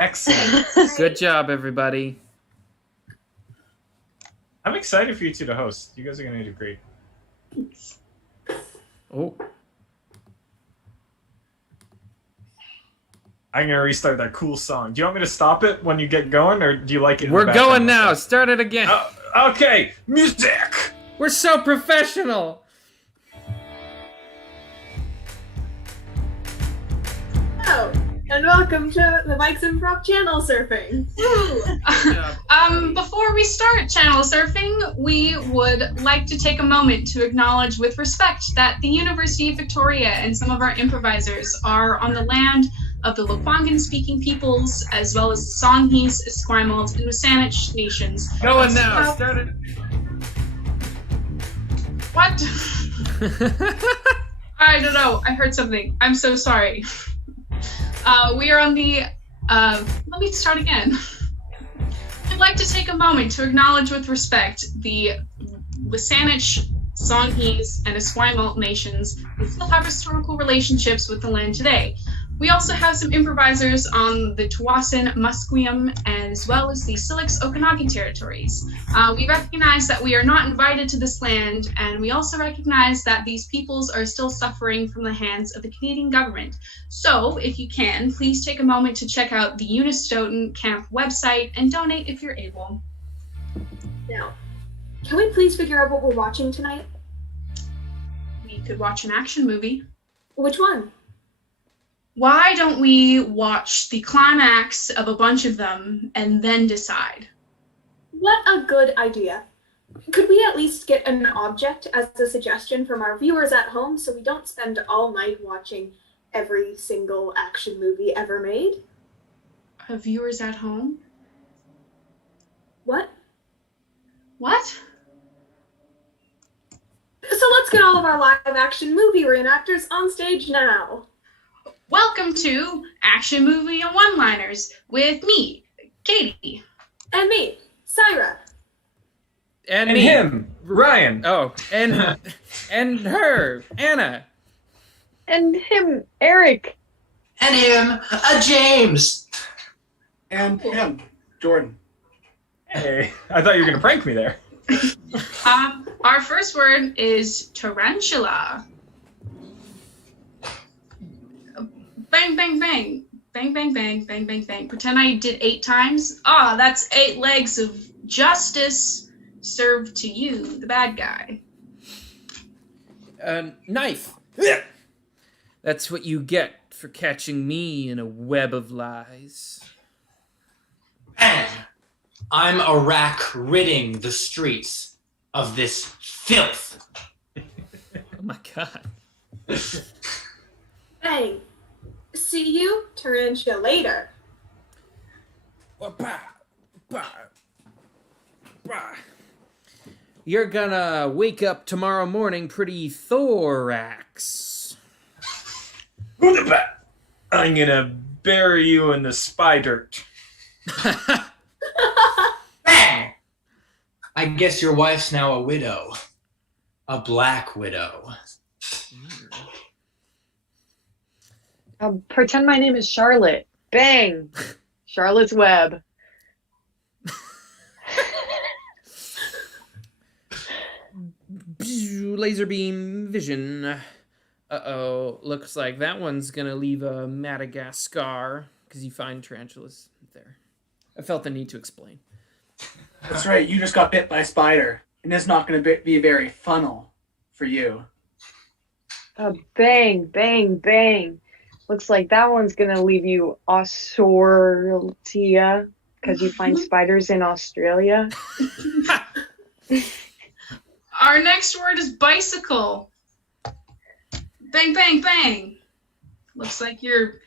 Excellent. Good job, everybody. I'm excited for you two to host. You guys are going to do great. Oh. I'm going to restart that cool song. Do you want me to stop it when you get going, or do you like it in We're the going background? now. Start it again. Okay, music! We're so professional. Hello, and welcome to the Vikes Improv channel surfing. Before we start channel surfing, we would like to take a moment to acknowledge with respect that the University of Victoria and some of our improvisers are on the land of the Lekwungen speaking peoples, as well as the Songhees, Esquimalt, and WSÁNEĆ nations. Going now. Start it. What? I don't know. I heard something. I'm so sorry. We are on the, let me start again. I'd like to take a moment to acknowledge with respect the WSÁNEĆ, Songhees, and Esquimalt nations who still have historical relationships with the land today. We also have some improvisers on the Tawasin, Musqueam, as well as the Syilx Okanagan territories. We recognize that we are not invited to this land, and we also recognize that these peoples are still suffering from the hands of the Canadian government. So, if you can, please take a moment to check out the Unistoten Camp website and donate if you're able. Now, can we please figure out what we're watching tonight? We could watch an action movie. Which one? Why don't we watch the climax of a bunch of them and then decide? What a good idea. Could we at least get an object as a suggestion from our viewers at home so we don't spend all night watching every single action movie ever made? Viewers at home? What? What? So let's get all of our live action movie reenactors on stage now. Welcome to Action Movie and One-Liners with me, Katie. And me, Syra. And And me. him, Ryan. Oh, and her, Anna. And him, Eric. And him, James. And him, Jordan. Hey, I thought you were going to prank me there. Our first word is tarantula. Bang, bang, bang. Bang, bang, bang, bang, bang, bang. Pretend I did 8 times. Ah, that's 8 legs of justice served to you, the bad guy. Knife. That's what you get for catching me in a web of lies. Bang! I'm Iraq ridding the streets of this filth. Oh my god. Bang. See you, tarantula, later. You're gonna wake up tomorrow morning pretty thorax. Who the bat? I'm going to bury you in the spy dirt. Bang! I guess your wife's now a widow. A black widow. Pretend my name is Charlotte. Bang! Charlotte's Web. Laser beam vision. Uh-oh. Looks like that one's gonna leave a Madagascar, because you find tarantulas there. I felt the need to explain. That's right, you just got bit by a spider, and it's not going to be very funnel for you. Bang, bang, bang. Looks like that one's gonna leave you Australia, because you find spiders in Australia. Our next word is bicycle. Bang, bang, bang. Looks like you're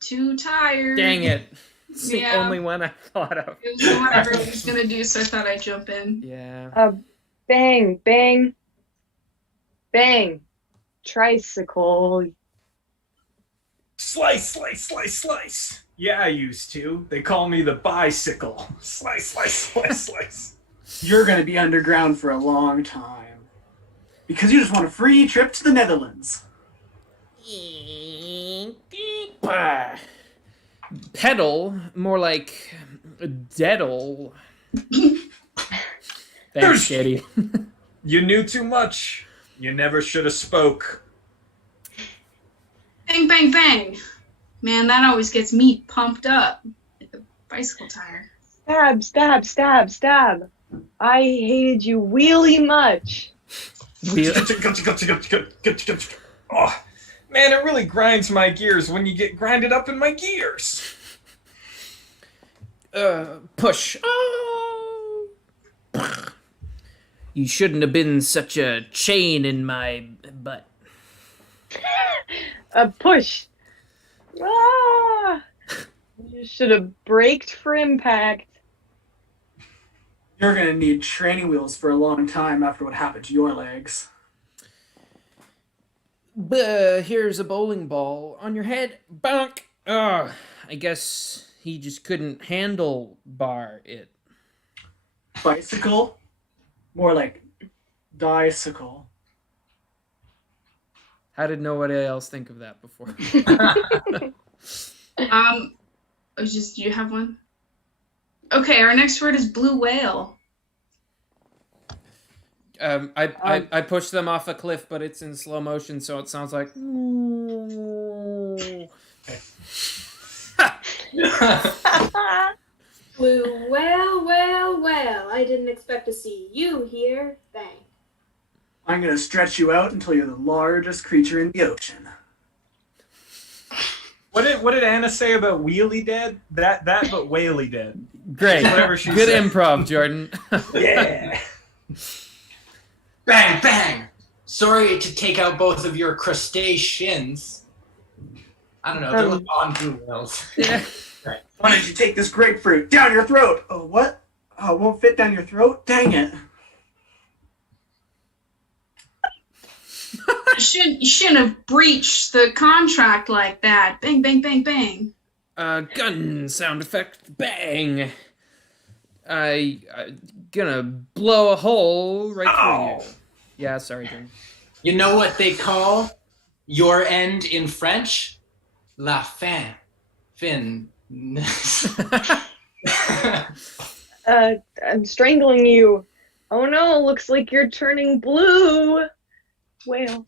too tired. Dang it. It's the Yeah. only one I thought of. It was the one everyone was going to do, so I thought I'd jump in. Yeah. Bang, bang, bang. Tricycle. Slice, slice, slice, slice. Yeah, I used to. They call me the bicycle. Slice, slice, slice, slice. You're going to be underground for a long time. Because you just want a free trip to the Netherlands. Pedal, more like deadle. Thanks, Katie. You knew too much. You never should have spoke. Bang, bang, bang. Man, that always gets me pumped up. Like a bicycle tire. Stab, stab, stab, stab. I hated you really much. Oh, man, it really grinds my gears when you get grinded up in my gears. Push. Oh. You shouldn't have been such a chain in my butt. A push. Ah! You should have braked for impact. You're gonna need training wheels for a long time after what happened to your legs. Here's a bowling ball on your head. Bonk. I guess he just couldn't handle bar it. Bicycle? More like dicycle. How did nobody else think of that before? Do you have one? Okay, our next word is blue whale. I pushed them off a cliff, but it's in slow motion, so it sounds like. Blue whale, whale, whale. I didn't expect to see you here. Bang. I'm gonna stretch you out until you're the largest creature in the ocean. What did Anna say about wheelie dead? That but whaley dead. Great. Whatever she Good said. improv, Jordan. Yeah. Bang, bang! Sorry to take out both of your crustaceans. I don't know, they're like on blue whales. Yeah. Why don't you take this grapefruit down your throat? Oh, what? Oh, it won't fit down your throat? Dang it. You shouldn't have breached the contract like that. Bang, bang, bang, bang. Gun sound effect. Bang. I gonna blow a hole right through you. Yeah, sorry, Jordan. You know what they call your end in French? La fin. Fin. I'm strangling you. Oh no, looks like you're turning blue. Whale.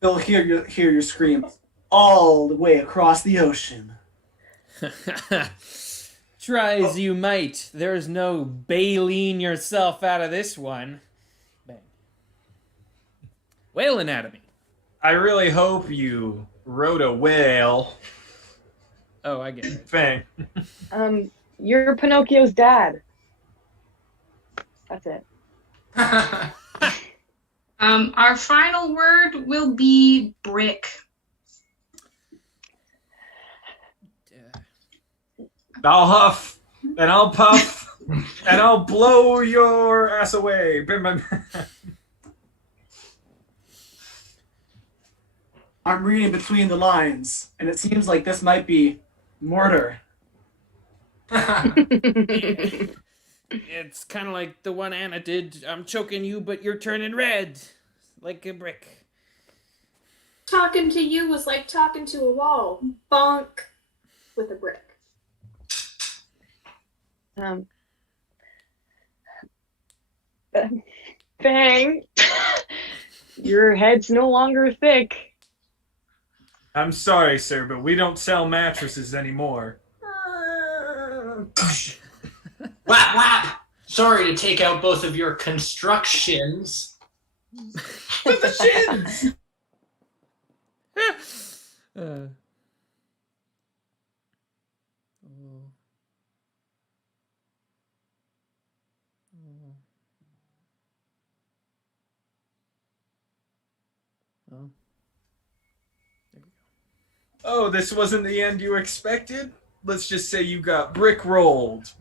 They'll hear your screams all the way across the ocean. Try as you might, there's no bailing yourself out of this one. Bang. Whale anatomy. I really hope you rode a whale. Oh, I get it. Bang. You're Pinocchio's dad. That's it. Our final word will be brick. I'll huff, and I'll puff, and I'll blow your ass away. Bim, bim. I'm reading between the lines, and it seems like this might be murder. It's kind of like the one Anna did. I'm choking you, but you're turning red. Like a brick. Talking to you was like talking to a wall. Bonk. With a brick. Bang. Your head's no longer thick. I'm sorry, sir, but we don't sell mattresses anymore. Whap, whap! Sorry to take out both of your constructions. With the shins! Oh. Oh. There we go. Oh, this wasn't the end you expected? Let's just say you got brick rolled.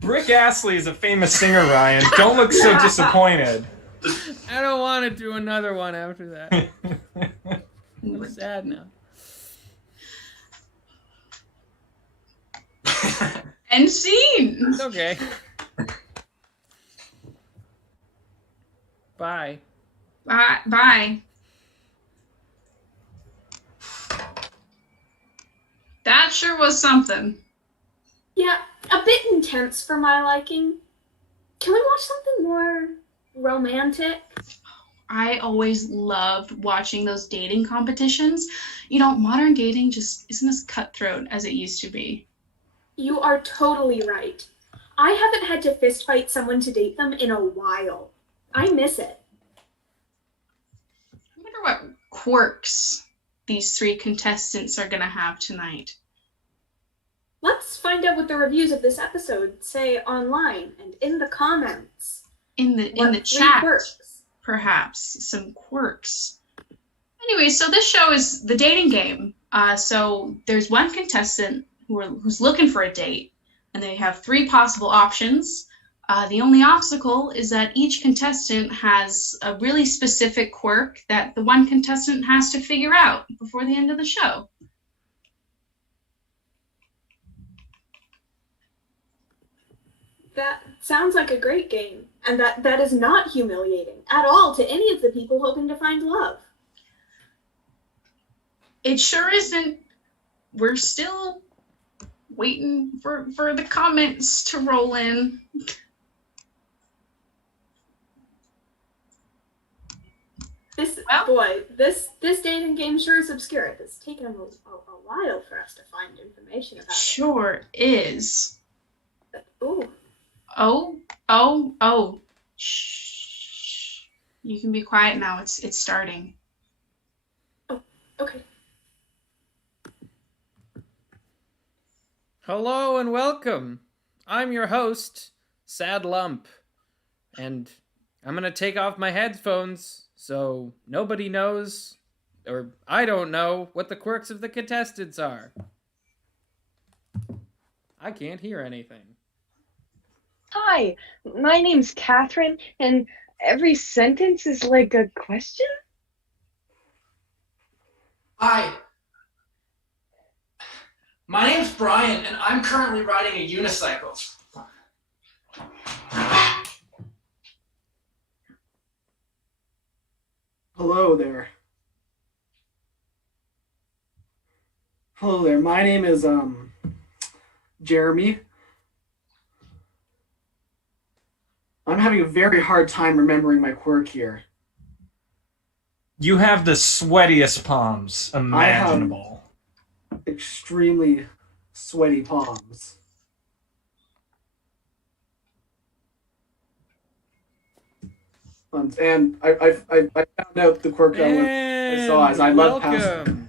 Brick Astley is a famous singer, Ryan. Don't look so disappointed. I don't want to do another one after that. I'm sad now. End scene. Okay. Bye. Bye. Bye. That sure was something. Yeah, a bit intense for my liking. Can we watch something more romantic? I always loved watching those dating competitions. You know, modern dating just isn't as cutthroat as it used to be. You are totally right. I haven't had to fist fight someone to date them in a while. I miss it. I wonder what quirks these 3 contestants are going to have tonight. Let's find out what the reviews of this episode say online and in the comments. In the chat, perhaps some quirks. Anyway, so this show is the dating game. So there's one contestant who's looking for a date, and they have 3 possible options. The only obstacle is that each contestant has a really specific quirk that the one contestant has to figure out before the end of the show. That sounds like a great game, and that is not humiliating at all to any of the people hoping to find love. It sure isn't. We're still waiting for the comments to roll in. This dating game sure is obscure. It's taken a while for us to find information about it. Sure is. Ooh. Oh. Shh. You can be quiet now. It's starting. Oh, okay. Hello and welcome. I'm your host, Sad Lump. And I'm going to take off my headphones so nobody knows, or I don't know, what the quirks of the contestants are. I can't hear anything. Hi, my name's Catherine, and every sentence is like a question? Hi. My name's Brian, and I'm currently riding a unicycle. Hello there. Hello there. My name is Jeremy. I'm having a very hard time remembering my quirk here. You have the sweatiest palms imaginable. Extremely sweaty palms. And I found out the quirk I saw as I love passing.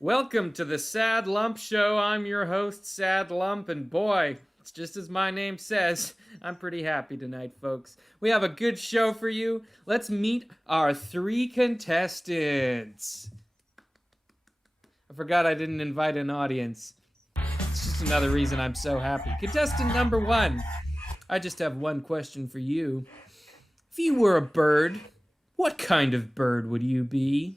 Welcome to the Sad Lump Show. I'm your host, Sad Lump, and boy, it's just as my name says, I'm pretty happy tonight, folks. We have a good show for you. Let's meet our 3 contestants. I forgot I didn't invite an audience. It's just another reason I'm so happy. Contestant number 1. I just have one question for you. If you were a bird, what kind of bird would you be?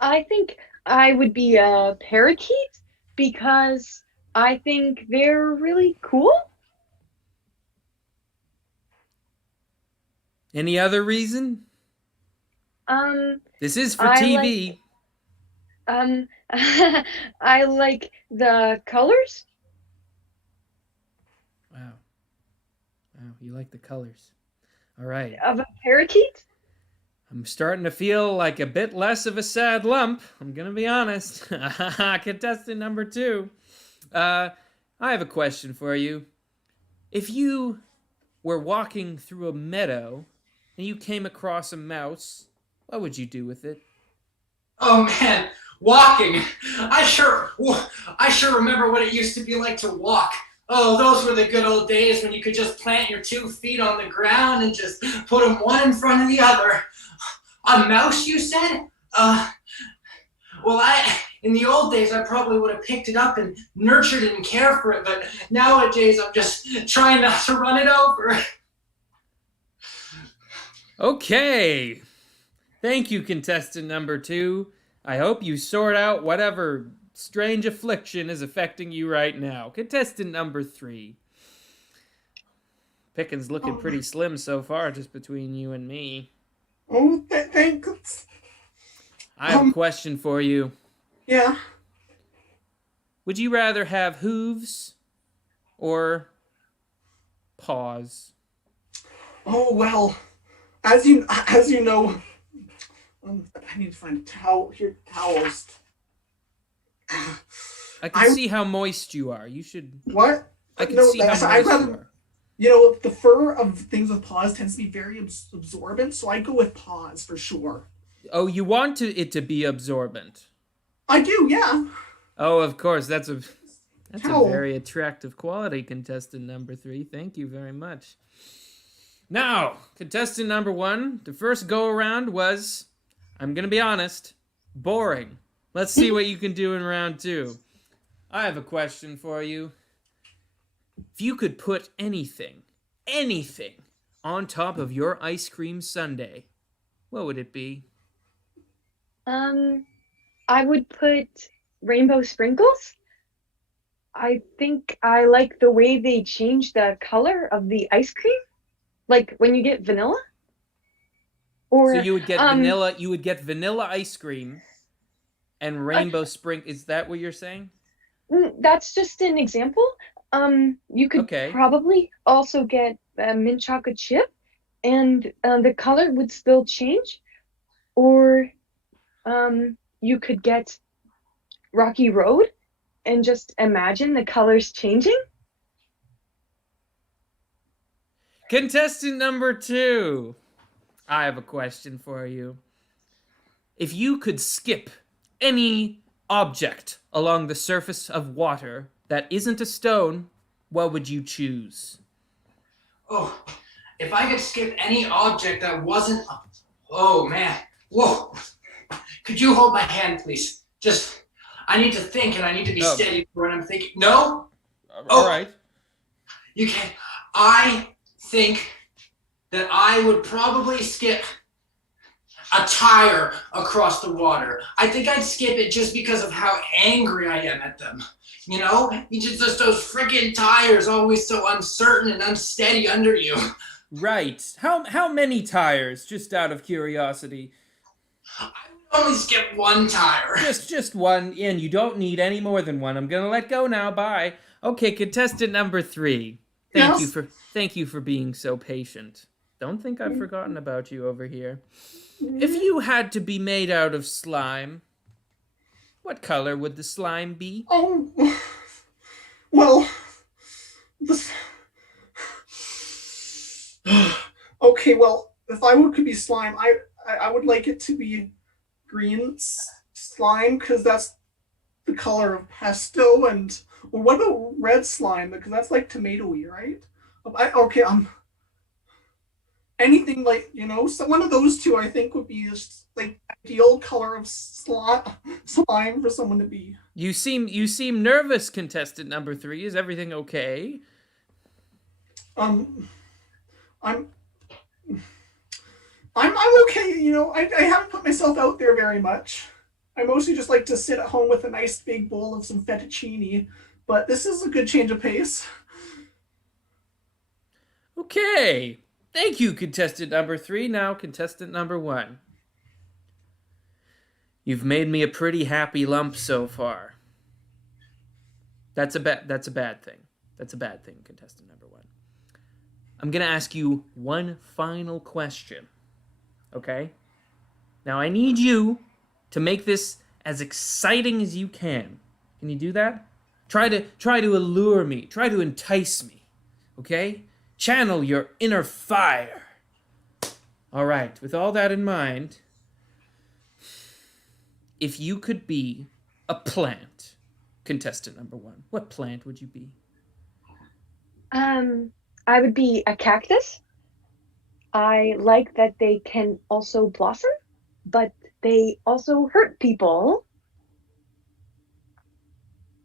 I think I would be a parakeet because I think they're really cool. Any other reason? This is for I TV. I like the colors. Wow, you like the colors. All right. Of a parakeet? I'm starting to feel like a bit less of a sad lump. I'm going to be honest. Contestant number 2. I have a question for you. If you were walking through a meadow and you came across a mouse, what would you do with it? Oh man, walking. I sure remember what it used to be like to walk. Oh, those were the good old days when you could just plant your 2 feet on the ground and just put them one in front of the other. A mouse, you said? Well, in the old days, I probably would have picked it up and nurtured it and cared for it, but nowadays I'm just trying not to run it over. Okay. Thank you, contestant number 2. I hope you sort out whatever strange affliction is affecting you right now. Contestant number 3. Pickings looking pretty slim so far, just between you and me. Oh, thanks. I have a question for you. Yeah. Would you rather have hooves or paws? Oh well, as you know, I need to find a towel here. Towels. I can see how moist you are. You should. What? I can No, see how moist I'd rather, you are. You know, the fur of things with paws tends to be very absorbent, so I go with paws for sure. Oh, you want it to be absorbent? I do, yeah. Oh, of course. That's a Towel. very attractive quality, contestant number 3. Thank you very much. Now, contestant number 1, the first go-around was, I'm going to be honest, boring. Let's see what you can do in round 2. I have a question for you. If you could put anything on top of your ice cream sundae, what would it be? I would put rainbow sprinkles. I think I like the way they change the color of the ice cream, like when you get vanilla. Or So you would get vanilla. You would get vanilla ice cream, and rainbow Is that what you're saying? That's just an example. You could probably also get mint chocolate chip, and the color would still change. Or you could get Rocky Road, and just imagine the colors changing. Contestant number 2, I have a question for you. If you could skip any object along the surface of water that isn't a stone, what would you choose? Oh, if I could skip any object that wasn't... Oh, man. Whoa. Could you hold my hand, please? Just, I need to think and I need to be steady for what I'm thinking. No? All right. You can. I think that I would probably skip a tire across the water. I think I'd skip it just because of how angry I am at them. You know? You just those freaking tires always so uncertain and unsteady under you. Right. How many tires, just out of curiosity? I would only skip one tire. Just one, and you don't need any more than one. I'm gonna let go now. Bye. Okay, contestant number 3. Thank you for being so patient. Don't think I've forgotten about you over here. If you had to be made out of slime, what color would the slime be? Oh, well, okay, well, if I could be slime, I would like it to be green slime, because that's the color of pesto, and or what about red slime, because that's like tomatoey, right? Anything like, you know, so one of those two I think would be just like ideal color of slime for someone to be. You seem nervous, contestant number 3. Is everything okay? I'm okay, you know, I haven't put myself out there very much. I mostly just like to sit at home with a nice big bowl of some fettuccine, but this is a good change of pace. Okay. Thank you, contestant number 3. Now, contestant number 1. You've made me a pretty happy lump so far. That's a bad thing. That's a bad thing, contestant number 1. I'm going to ask you one final question. Okay? Now, I need you to make this as exciting as you can. Can you do that? Try to allure me. Try to entice me. Okay? Channel your inner fire. All right, with all that in mind, if you could be a plant, contestant number 1, what plant would you be? I would be a cactus. I like that they can also blossom, but they also hurt people.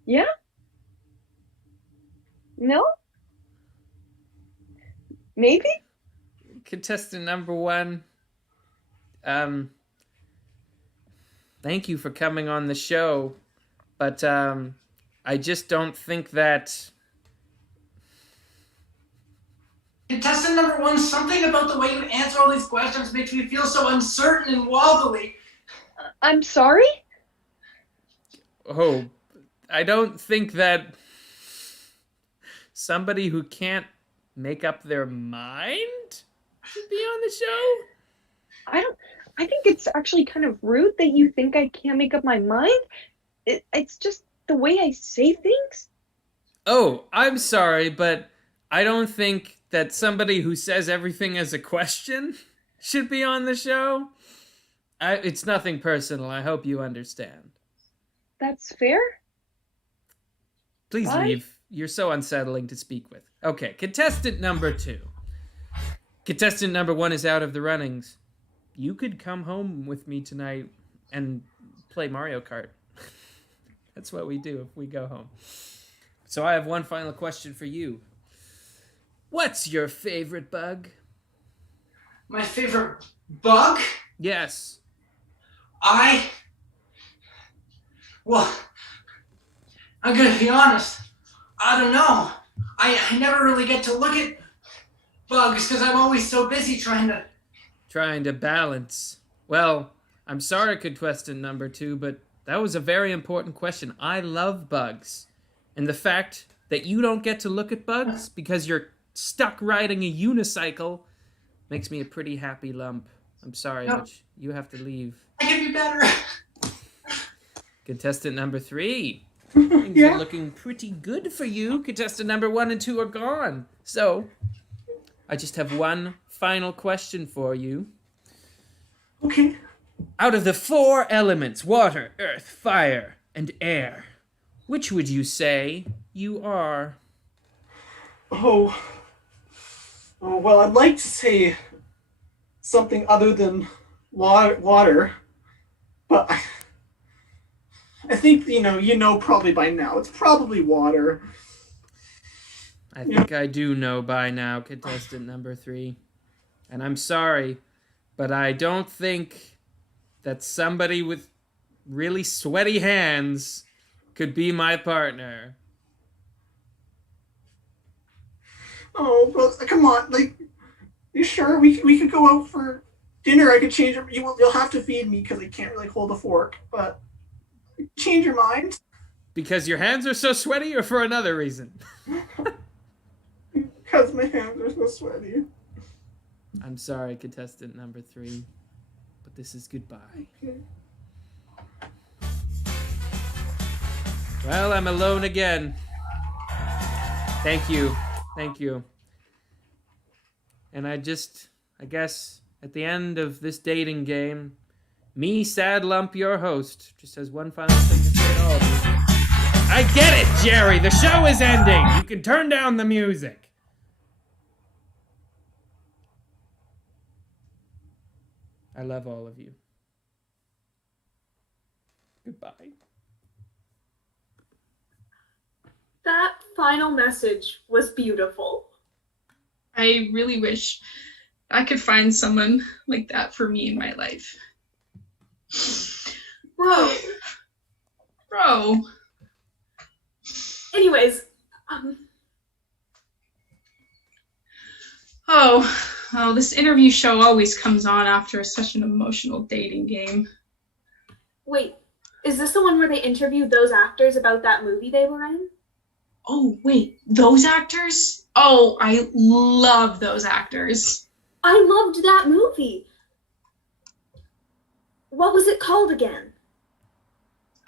Yeah? No? Maybe? Contestant number 1, thank you for coming on the show, but I just don't think that Contestant number one, something about the way you answer all these questions makes me feel so uncertain and wobbly. I'm sorry? Oh, I don't think that somebody who can't make up their mind should be on the show. I think it's actually kind of rude that you think I can't make up my mind. It's just the way I say things. Oh, I'm sorry, but I don't think that somebody who says everything as a question should be on the show. It's nothing personal. I hope you understand. That's fair. Please Bye. leave. You're so unsettling to speak with. Okay, contestant number 2. Contestant number 1 is out of the runnings. You could come home with me tonight and play Mario Kart. That's what we do if we go home. So I have one final question for you. What's your favorite bug? My favorite bug? Yes. Well, I'm gonna be honest. I don't know. I never really get to look at bugs because I'm always so busy trying to balance. Well, I'm sorry, contestant number 2, but that was a very important question. I love bugs. And the fact that you don't get to look at bugs because you're stuck riding a unicycle makes me a pretty happy lump. I'm sorry, but you have to leave. I can be better. Contestant number 3. Things are looking pretty good for you. Contestant number 1 and 2 are gone. So, I just have one final question for you. Okay. Out of the 4 elements, water, earth, fire, and air, which would you say you are? Oh, well, I'd like to say something other than water, but I think, you know probably by now. It's probably water. I think I do know by now, contestant number 3. And I'm sorry, but I don't think that somebody with really sweaty hands could be my partner. Oh, well, come on, you sure we could go out for dinner? I could change it. You'll have to feed me because I can't really hold a fork, but change your mind? Because your hands are so sweaty or for another reason? Because my hands are so sweaty. I'm sorry, contestant number 3, but this is goodbye. Okay. Well, I'm alone again. Thank you. And I guess, at the end of this dating game, me, Sad Lump, your host, just has one final thing to say to all of you. I get it, Jerry! The show is ending! You can turn down the music! I love all of you. Goodbye. That final message was beautiful. I really wish I could find someone like that for me in my life. Bro. Anyways, Oh, this interview show always comes on after such an emotional dating game. Wait, is this the one where they interviewed those actors about that movie they were in? Oh, wait, those actors? Oh, I love those actors. I loved that movie. What was it called again?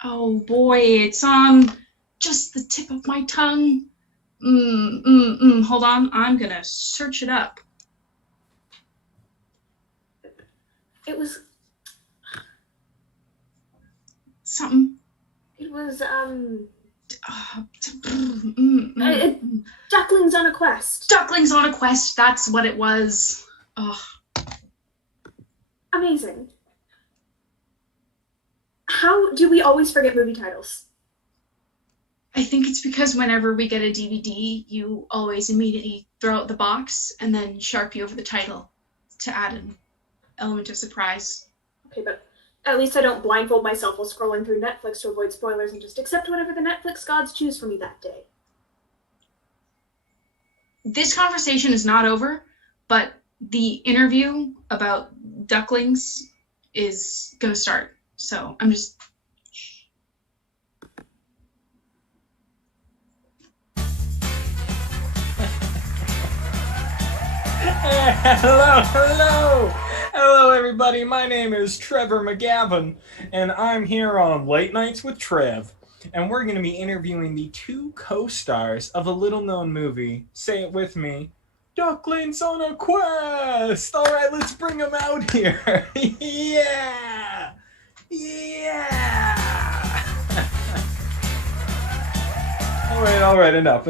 Oh boy, it's on just the tip of my tongue. Hold on, I'm gonna search it up. It was Something. It was Ducklings Ducklings on a Quest. Ducklings on a Quest, that's what it was. Oh. Amazing. How do we always forget movie titles? I think it's because whenever we get a DVD, you always immediately throw out the box and then Sharpie over the title to add an element of surprise. Okay, but at least I don't blindfold myself while scrolling through Netflix to avoid spoilers and just accept whatever the Netflix gods choose for me that day. this conversation is not over, but the interview about ducklings is gonna start. So I'm just. Hello, everybody. My name is Trevor McGavin, and I'm here on Late Nights with Trev. And we're going to be interviewing the two co-stars of a little-known movie. Say it with me. Ducklings on a Quest! All right, let's bring them out here. Yeah! Yeah! All right, enough.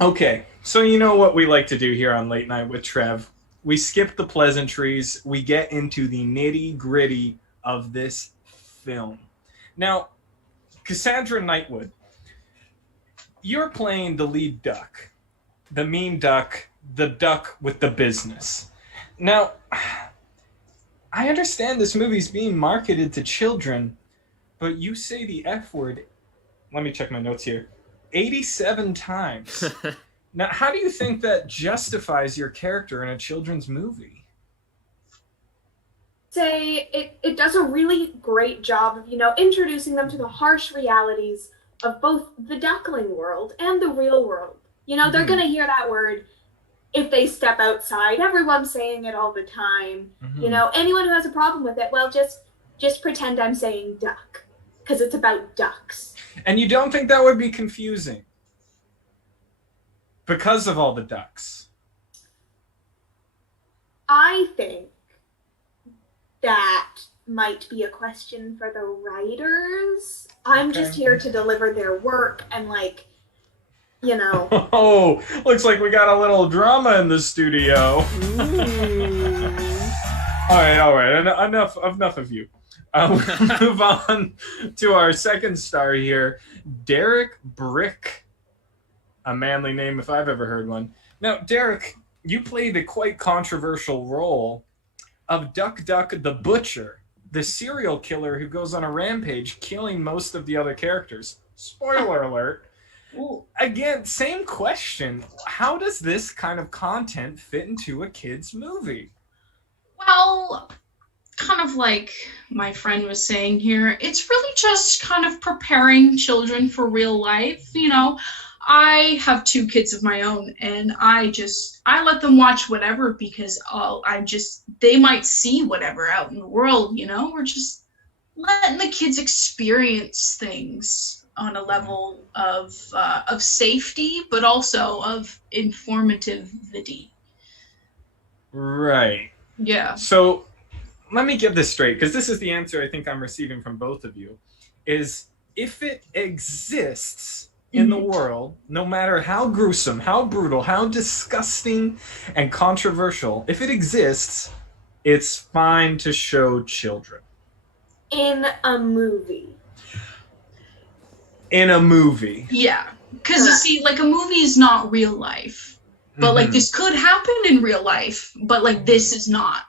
Okay, so you know what we like to do here on Late Night with Trev. We skip the pleasantries. We get into the nitty-gritty of this film. Now, Cassandra Knightwood, you're playing the lead duck. The mean duck, the duck with the business. Now, I understand this movie's being marketed to children, but you say the F word, let me check my notes here, 87 times. Now, how do you think that justifies your character in a children's movie? Say it does a really great job of, introducing them to the harsh realities of both the duckling world and the real world. They're going to hear that word if they step outside. Everyone's saying it all the time. Anyone who has a problem with it, well, just pretend I'm saying duck, because it's about ducks. And you don't think that would be confusing? Because of all the ducks. I think that might be a question for the writers. I'm just here to deliver their work and Oh, looks like we got a little drama in the studio. All right. Enough of you. We'll move on to our second star here, Derek Brick. A manly name if I've ever heard one. Now, Derek, you play the quite controversial role of Duck Duck the Butcher, the serial killer who goes on a rampage, killing most of the other characters. Spoiler alert. Again, same question. How does this kind of content fit into a kid's movie? Well, kind of like my friend was saying here, it's really just kind of preparing children for real life, I have 2 kids of my own, and I let them watch whatever because they might see whatever out in the world, We're just letting the kids experience things on a level of safety, but also of informativity. Right. Yeah. So let me get this straight, because this is the answer I think I'm receiving from both of you, is if it exists in the world, no matter how gruesome, how brutal, how disgusting and controversial, if it exists, it's fine to show children. In a movie. Yeah, because you see, a movie is not real life, but this could happen in real life, but this is not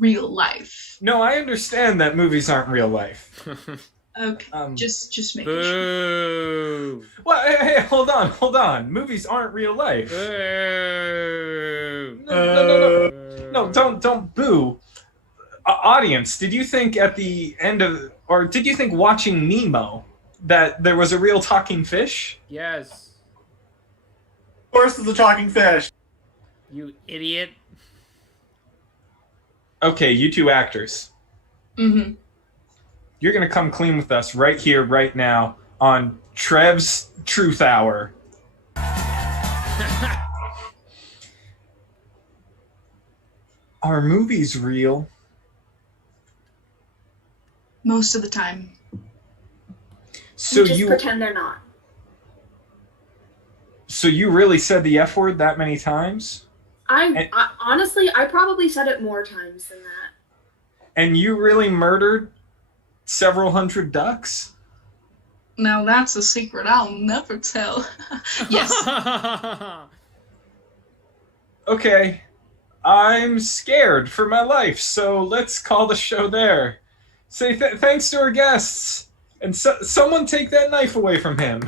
real life. No, I understand that movies aren't real life. Okay, just making sure. Well, hey, hold on. Movies aren't real life. No, don't boo. Audience, did you think at the end of, or did you think watching Nemo that there was a real talking fish? Yes. Of course it's a talking fish. You idiot. Okay, you 2 actors. Mm-hmm. You're going to come clean with us right here, right now, on Trev's Truth Hour. Are movies real? Most of the time. So you just pretend they're not. So you really said the F word that many times? I honestly, I probably said it more times than that. And you really murdered several hundred ducks? Now that's a secret I'll never tell. Yes. Okay. I'm scared for my life, so let's call the show there. Say thanks to our guests, and someone take that knife away from him.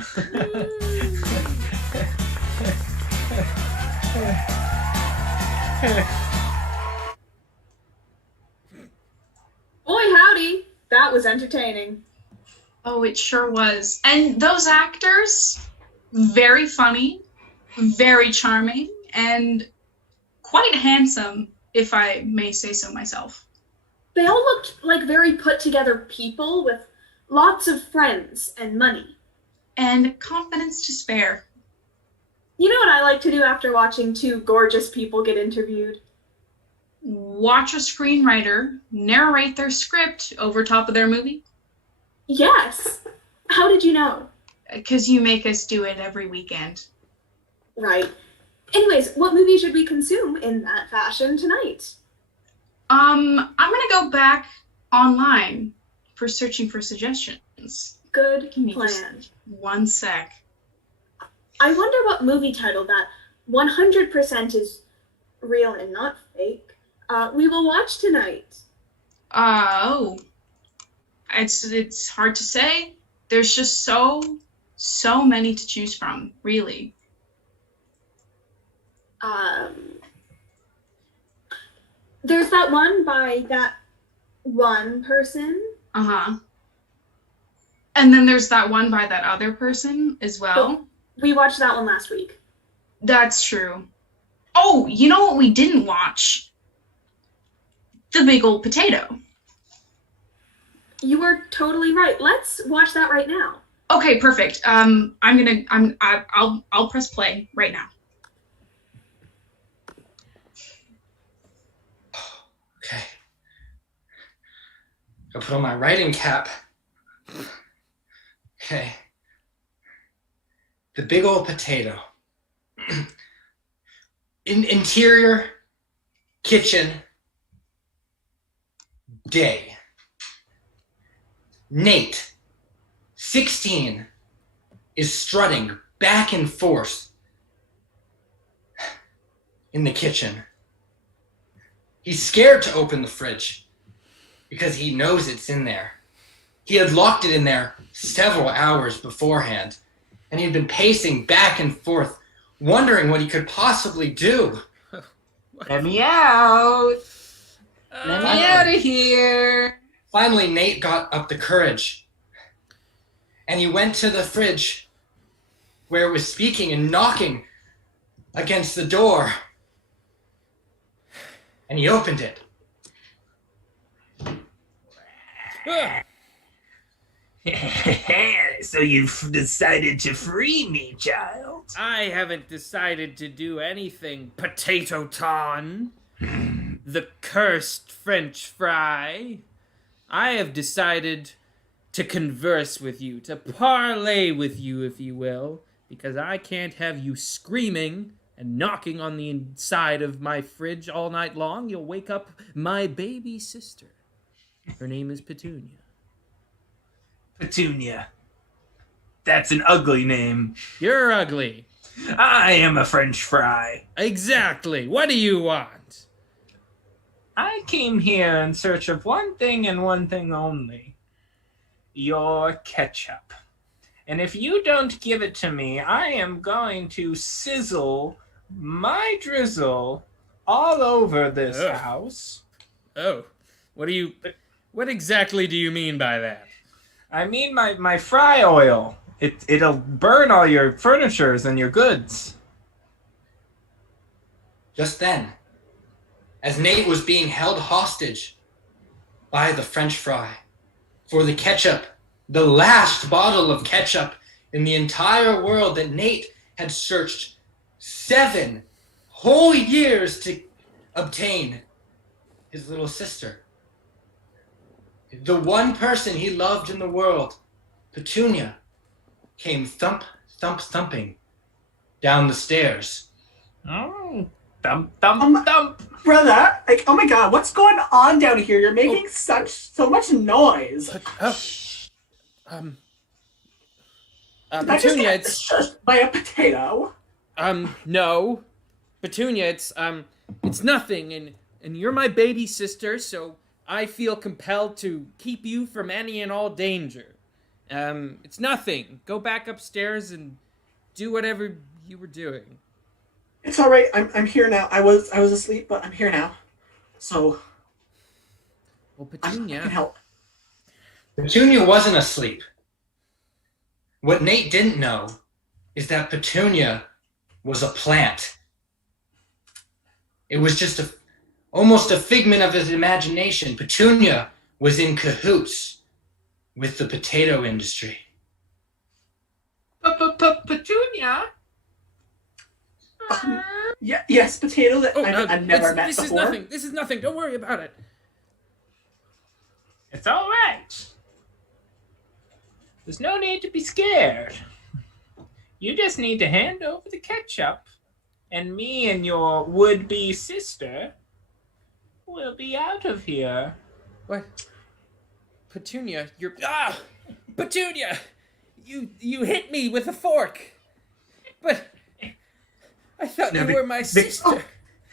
Boy, howdy. That was entertaining. Oh, it sure was. And those actors, very funny, very charming, and quite handsome, if I may say so myself. They all looked like very put together people with lots of friends and money. And confidence to spare. You know what I like to do after watching two gorgeous people get interviewed? Watch a screenwriter narrate their script over top of their movie. Yes. How did you know? Because you make us do it every weekend. Right. Anyways, what movie should we consume in that fashion tonight? I'm gonna go back online for searching for suggestions. Good Give me plan. just 1 sec. I wonder what movie title that 100% is real and not fake. We will watch tonight. Oh. It's hard to say. There's just so many to choose from, really. There's that one by that one person. Uh-huh. And then there's that one by that other person as well. We watched that one last week. That's true. Oh, you know what we didn't watch? The Big Old Potato. You were totally right. Let's watch that right now. Okay, perfect. I'll press play right now. Okay. I'll put on my writing cap. Okay. The Big Old Potato. Interior, kitchen, day. Nate, 16, is strutting back and forth in the kitchen. He's scared to open the fridge because he knows it's in there. He had locked it in there several hours beforehand, and he'd been pacing back and forth, wondering what he could possibly do. Let me out! Let me out of here! Finally, Nate got up the courage, and he went to the fridge where it was speaking and knocking against the door, and he opened it. So you've decided to free me, child? I haven't decided to do anything, Potato Ton. The cursed French fry. I have decided to converse with you, to parley with you, if you will, because I can't have you screaming and knocking on the inside of my fridge all night long. You'll wake up my baby sister. Her name is Petunia. Petunia. That's an ugly name. You're ugly. I am a French fry. Exactly. What do you want? I came here in search of one thing and one thing only. Your ketchup. And if you don't give it to me, I am going to sizzle my drizzle all over this house. Oh. What exactly do you mean by that? I mean my fry oil. It'll burn all your furnitures and your goods. Just then, as Nate was being held hostage by the French fry for the ketchup, the last bottle of ketchup in the entire world that Nate had searched 7 whole years to obtain, his little sister, the one person he loved in the world, Petunia, came thump, thump, thumping down the stairs. Oh, thump, thump, thump. Brother, like, oh my god, what's going on down here? You're making so much noise. Petunia, it's just by a potato. No. Petunia, it's nothing, and you're my baby sister, so I feel compelled to keep you from any and all danger. It's nothing. Go back upstairs and do whatever you were doing. It's all right. I'm here now. I was asleep, but I'm here now. So. Well, Petunia. I can help. Petunia wasn't asleep. What Nate didn't know is that Petunia was a plant. It was just almost a figment of his imagination. Petunia was in cahoots with the potato industry. Petunia? Yes, potato that I've never met this before. This is nothing. Don't worry about it. It's all right. There's no need to be scared. You just need to hand over the ketchup, and me and your would-be sister will be out of here. What? Petunia, you're... Petunia! You hit me with a fork! But... I thought you were my sister.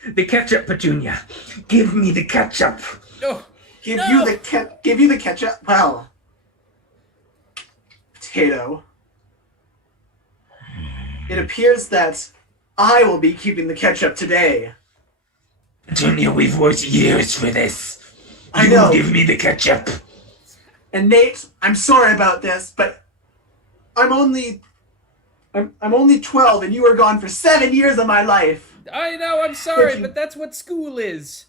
The ketchup, Petunia. Give me the ketchup. No. Give you the ketchup. Well, potato. It appears that I will be keeping the ketchup today. Petunia, we've worked years for this. I know. Give me the ketchup. And Nate, I'm sorry about this, but I'm only 12, and you were gone for 7 years of my life. I know, I'm sorry, but that's what school is.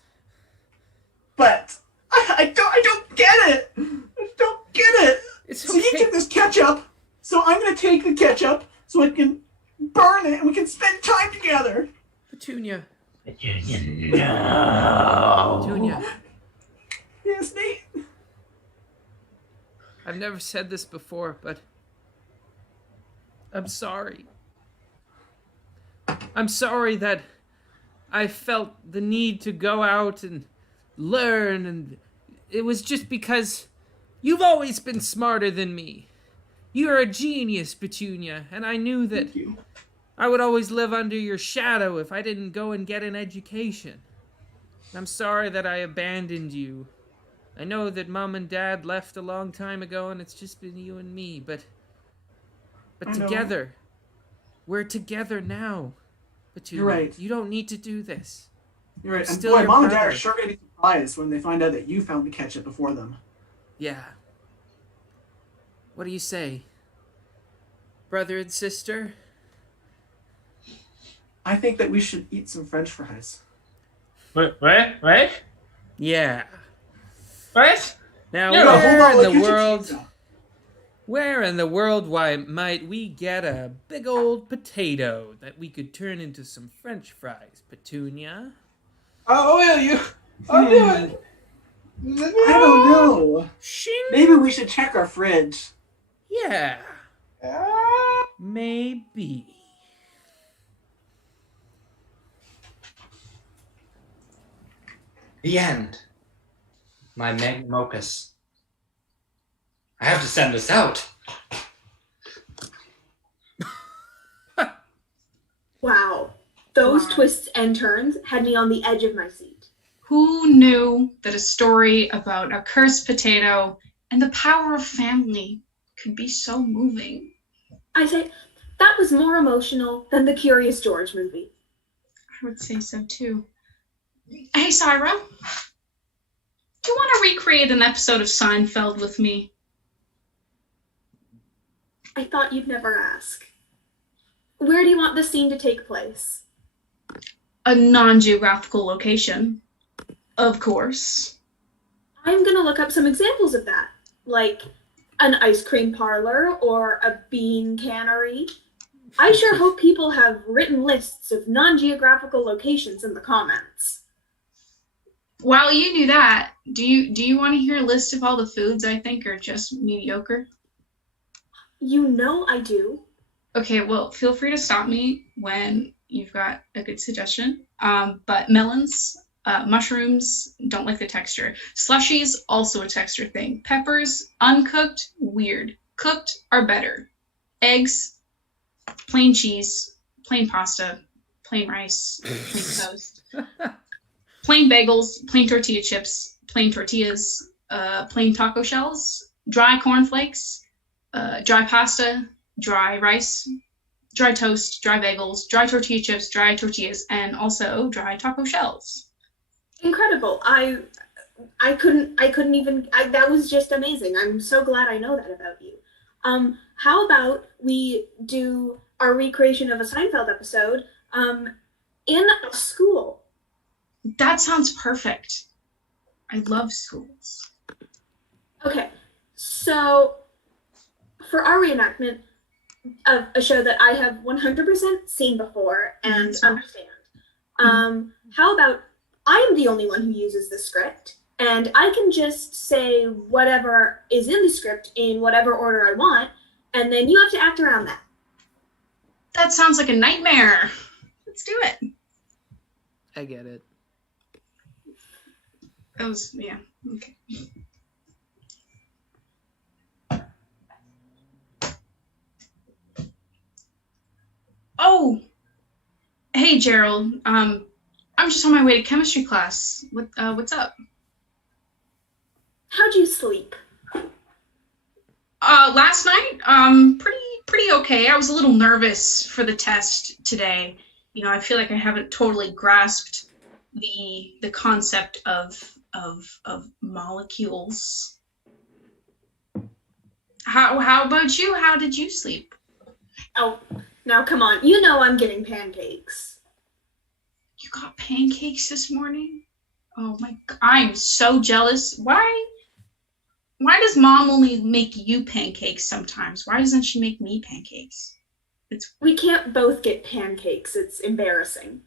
But I don't get it. I don't get it. It's okay. So you took this ketchup, so I'm gonna take the ketchup so I can burn it and we can spend time together. Petunia. Petunia, no. Petunia. Yes, Nate. I've never said this before, but I'm sorry. I'm sorry that I felt the need to go out and learn, and it was just because you've always been smarter than me. You're a genius, Petunia, and I knew that I would always live under your shadow if I didn't go and get an education. I'm sorry that I abandoned you. I know that Mom and Dad left a long time ago and it's just been you and me, but together, we're together now. Petunia, you're right. You don't need to do this. You're right. I'm And still boy, your Mom and brother. Dad are sure going to be surprised when they find out that you found the ketchup before them. Yeah. What do you say? Brother and sister? I think that we should eat some French fries. What? Yeah. What? Now, No, where in the world might we get a big old potato that we could turn into some French fries, Petunia? Oh, will you? I'll do it. I don't know. Shing. Maybe we should check our fridge. Yeah. Maybe. The end. My magnum opus. I have to send this out. Wow. Those twists and turns had me on the edge of my seat. Who knew that a story about a cursed potato and the power of family could be so moving? I say, that was more emotional than the Curious George movie. I would say so too. Hey, Syra. Do you want to recreate an episode of Seinfeld with me? I thought you'd never ask. Where do you want the scene to take place? A non-geographical location. Of course. I'm gonna look up some examples of that, like an ice cream parlor or a bean cannery. I sure hope people have written lists of non-geographical locations in the comments. While you do that, do you want to hear a list of all the foods I think are just mediocre? You know I do. Okay, well, feel free to stop me when you've got a good suggestion. But melons, mushrooms, don't like the texture. Slushies, also a texture thing. Peppers, uncooked, weird. Cooked are better. Eggs, plain cheese, plain pasta, plain rice, plain toast. Plain bagels, plain tortilla chips, plain tortillas, plain taco shells, dry cornflakes, dry pasta, dry rice, dry toast, dry bagels, dry tortilla chips, dry tortillas, and also dry taco shells. Incredible. I couldn't even, that was just amazing. I'm so glad I know that about you. How about we do our recreation of a Seinfeld episode in a school? That sounds perfect. I love schools. Okay, so for our reenactment of a show that I have 100% seen before and understand, how about I'm the only one who uses the script, and I can just say whatever is in the script in whatever order I want, and then you have to act around that. That sounds like a nightmare. Let's do it. I get it. That was, yeah, okay. Oh, hey Gerald. I'm just on my way to chemistry class. What's up? How'd you sleep? Last night, pretty okay. I was a little nervous for the test today. You know, I feel like I haven't totally grasped the concept of molecules. How about you? How did you sleep? Oh, now come on. You know I'm getting pancakes. You got pancakes this morning? Oh my, I'm so jealous. Why does mom only make you pancakes sometimes? Why doesn't she make me pancakes? We can't both get pancakes. It's embarrassing.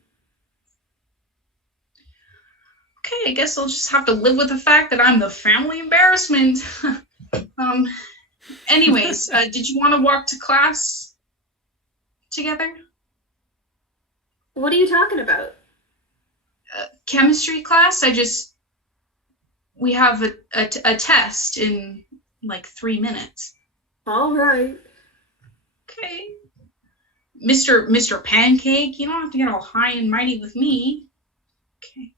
Okay, I guess I'll just have to live with the fact that I'm the family embarrassment. Anyways, did you want to walk to class together? What are you talking about? Chemistry class. We have a test in like 3 minutes. All right. Okay. Mr. Pancake, you don't have to get all high and mighty with me. Okay.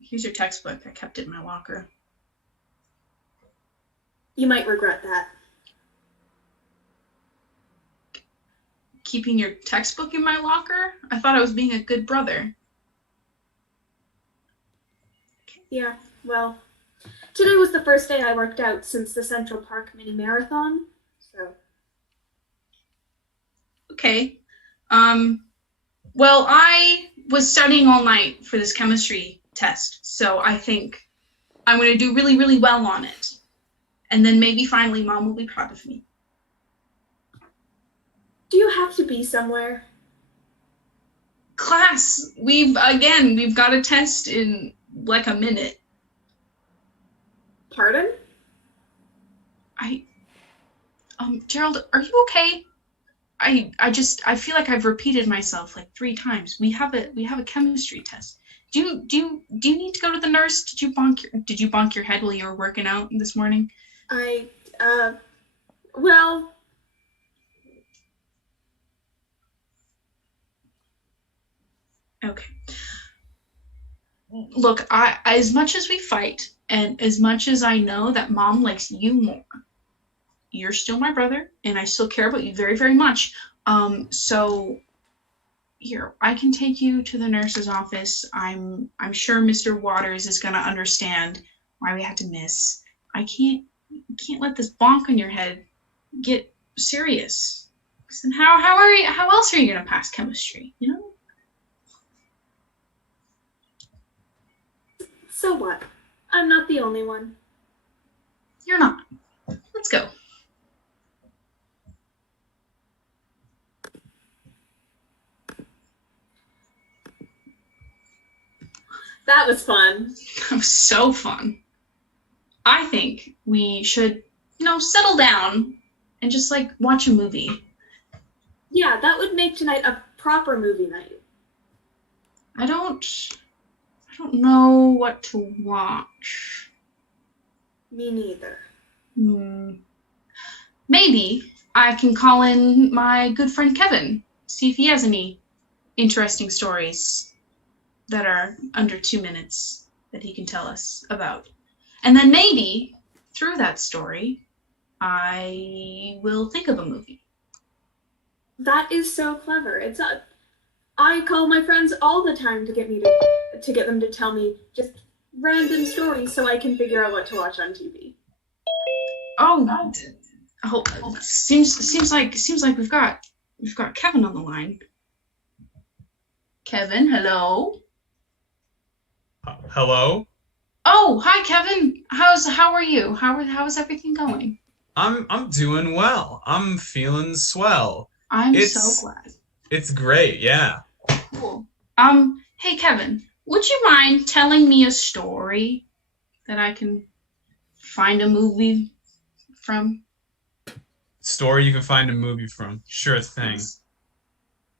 Here's your textbook. I kept it in my locker. You might regret that. Keeping your textbook in my locker? I thought I was being a good brother. Yeah, well, today was the first day I worked out since the Central Park mini marathon, so. Okay. Well, I was studying all night for this chemistry test, so I think I'm going to do really, really well on it. And then maybe finally mom will be proud of me. Do you have to be somewhere? Class, we've got a test in like a minute. Pardon? Gerald, are you okay? I feel like I've repeated myself like 3 times. We have a chemistry test. Do you need to go to the nurse? Did you bonk your head while you were working out this morning? Well. Okay. Look, as much as we fight, and as much as I know that mom likes you more, you're still my brother, and I still care about you very, very much. So here, I can take you to the nurse's office. I'm sure Mr. Waters is gonna understand why we had to miss. I can't let this bonk on your head get serious. And how else are you gonna pass chemistry, you know? So what? I'm not the only one. You're not. Let's go. That was fun. That was so fun. I think we should, settle down and just like watch a movie. Yeah, that would make tonight a proper movie night. I don't know what to watch. Me neither. Maybe I can call in my good friend Kevin, see if he has any interesting stories that are under 2 minutes that he can tell us about. And then maybe through that story, I will think of a movie. That is so clever. I call my friends all the time to get them to tell me just random stories so I can figure out what to watch on TV. Oh, seems like we've got Kevin on the line. Kevin, hello. Hello. Oh, hi, Kevin. How are you? How is everything going? I'm doing well. I'm feeling swell. I'm so glad. It's great, yeah. Cool. Hey, Kevin, would you mind telling me a story that I can find a movie from? Story you can find a movie from. Sure thing.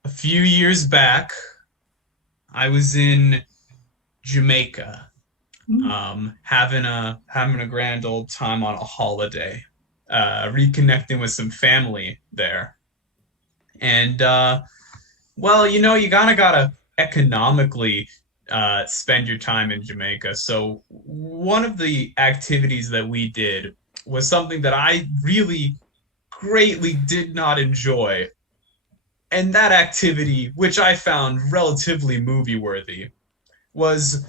A few years back, I was in Jamaica, having a grand old time on a holiday, reconnecting with some family there. And well, you know, you gotta economically spend your time in Jamaica. So one of the activities that we did was something that I really greatly did not enjoy. And that activity, which I found relatively movie-worthy, was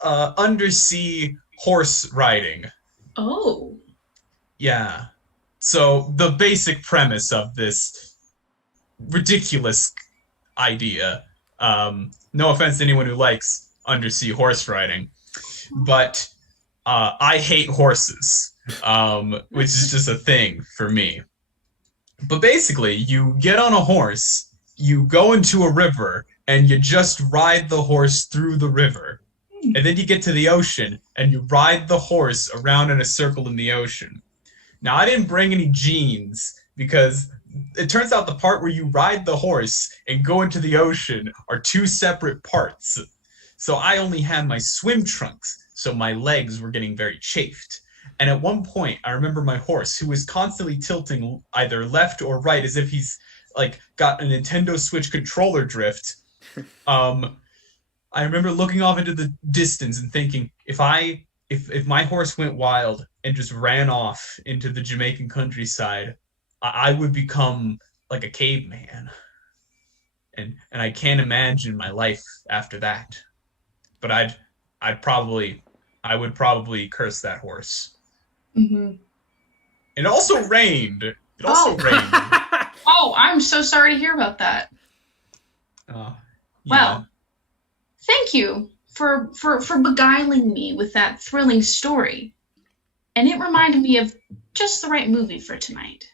undersea horse riding. Oh. Yeah. So the basic premise of this ridiculous idea, no offense to anyone who likes undersea horse riding, but I hate horses, which is just a thing for me. But basically, you get on a horse, you go into a river, and you just ride the horse through the river. And then you get to the ocean, and you ride the horse around in a circle in the ocean. Now, I didn't bring any jeans, because it turns out the part where you ride the horse and go into the ocean are two separate parts. So I only had my swim trunks, so my legs were getting very chafed. And at one point, I remember my horse, who was constantly tilting either left or right as if he's like got a Nintendo Switch controller drift. I remember looking off into the distance and thinking, if my horse went wild and just ran off into the Jamaican countryside, I would become like a caveman. And I can't imagine my life after that. But I would probably curse that horse. Mm-hmm. It also rained. It also rained. Oh, I'm so sorry to hear about that. Yeah. Well, thank you for beguiling me with that thrilling story. And it reminded me of just the right movie for tonight.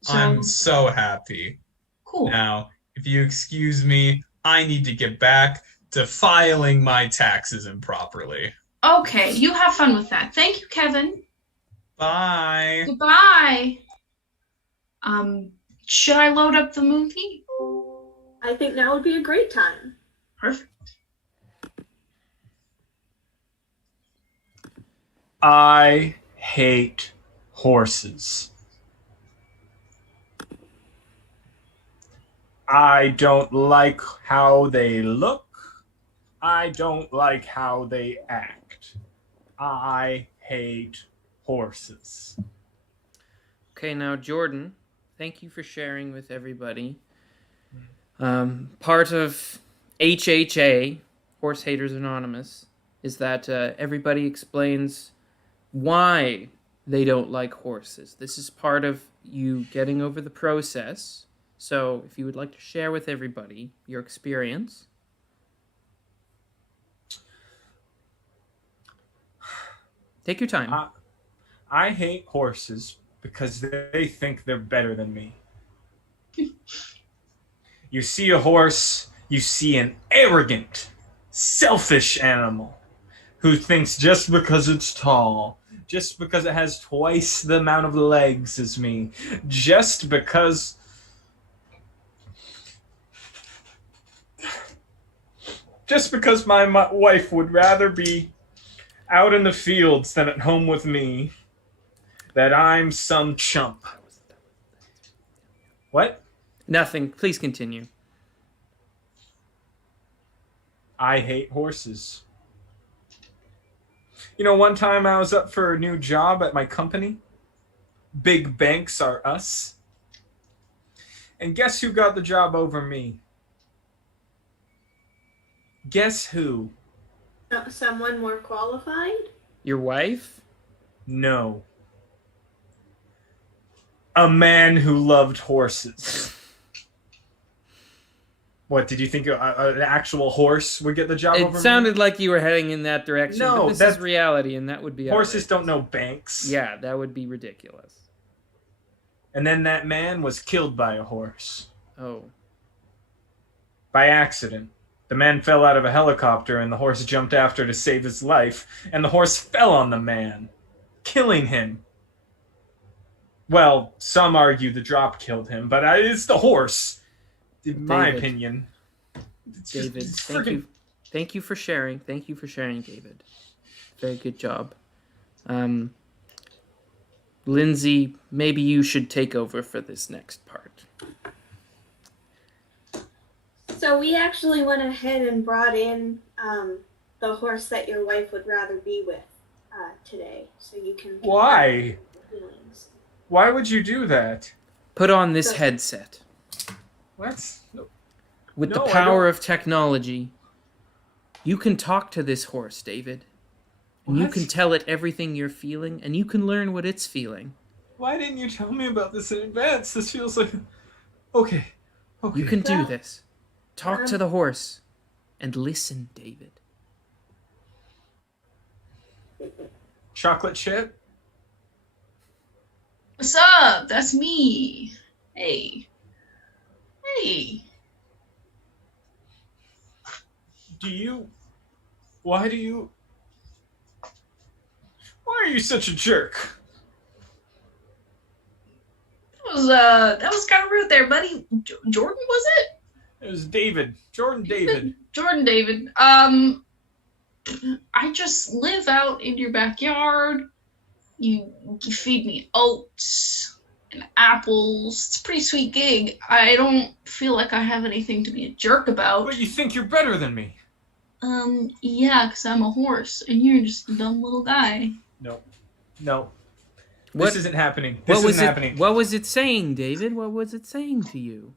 So, I'm so happy. Cool. Now, if you excuse me, I need to get back to filing my taxes improperly. Okay, you have fun with that. Thank you, Kevin. Bye. Goodbye. Should I load up the movie? I think now would be a great time. Perfect. I hate horses. I don't like how they look. I don't like how they act. I hate horses. Okay, now Jordan, thank you for sharing with everybody. Part of HHA, Horse Haters Anonymous, is that everybody explains why they don't like horses. This is part of you getting over the process. So if you would like to share with everybody your experience. Take your time. I hate horses because they think they're better than me. You see a horse, you see an arrogant, selfish animal who thinks just because it's tall, just because it has twice the amount of legs as me, just because my wife would rather be out in the fields than at home with me, that I'm some chump. What? Nothing. Please continue. I hate horses. You know, one time I was up for a new job at my company. Big banks are us. And guess who got the job over me? Guess who? Someone more qualified? Your wife? No. A man who loved horses. What, did you think an actual horse would get the job over me? It sounded like you were heading in that direction, No, but this is reality, and that would be horses outrageous. don't know banks. Yeah, that would be ridiculous. And then that man was killed by a horse. Oh. By accident. The man fell out of a helicopter, and the horse jumped after to save his life, and the horse fell on the man, killing him. Well, some argue the drop killed him, but it's the horse, in my opinion. David, thank you for sharing. Thank you for sharing, David. Very good job. Lindsay, maybe you should take over for this next part. So we actually went ahead and brought in the horse that your wife would rather be with today, so you can. Why? Why would you do that? Put on this headset. What? With the power of technology, you can talk to this horse, David. And you can tell it everything you're feeling, and you can learn what it's feeling. Why didn't you tell me about this in advance? This feels like... Okay. You can do this. Talk to the horse. And listen, David. Chocolate chip? What's up? That's me. Hey. Hey. Why are you such a jerk? That was kind of rude there, buddy. Jordan, was it? It was David. Jordan David. Jordan David. I just live out in your backyard. You feed me oats and apples. It's a pretty sweet gig. I don't feel like I have anything to be a jerk about. But you think you're better than me. Yeah, because I'm a horse, and you're just a dumb little guy. No. This isn't happening. This isn't happening. What was it saying, David? What was it saying to you?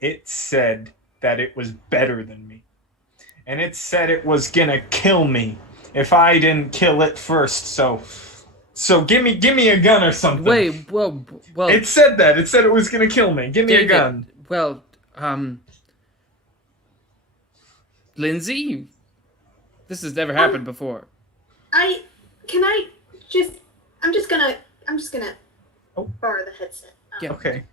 It said that it was better than me. And it said it was gonna kill me if I didn't kill it first, so give me a gun or something. Wait, well... It said that. It said it was gonna kill me. Give me a gun. Well, Lindsay? This has never happened before. I'm just gonna borrow the headset. Yeah. Okay.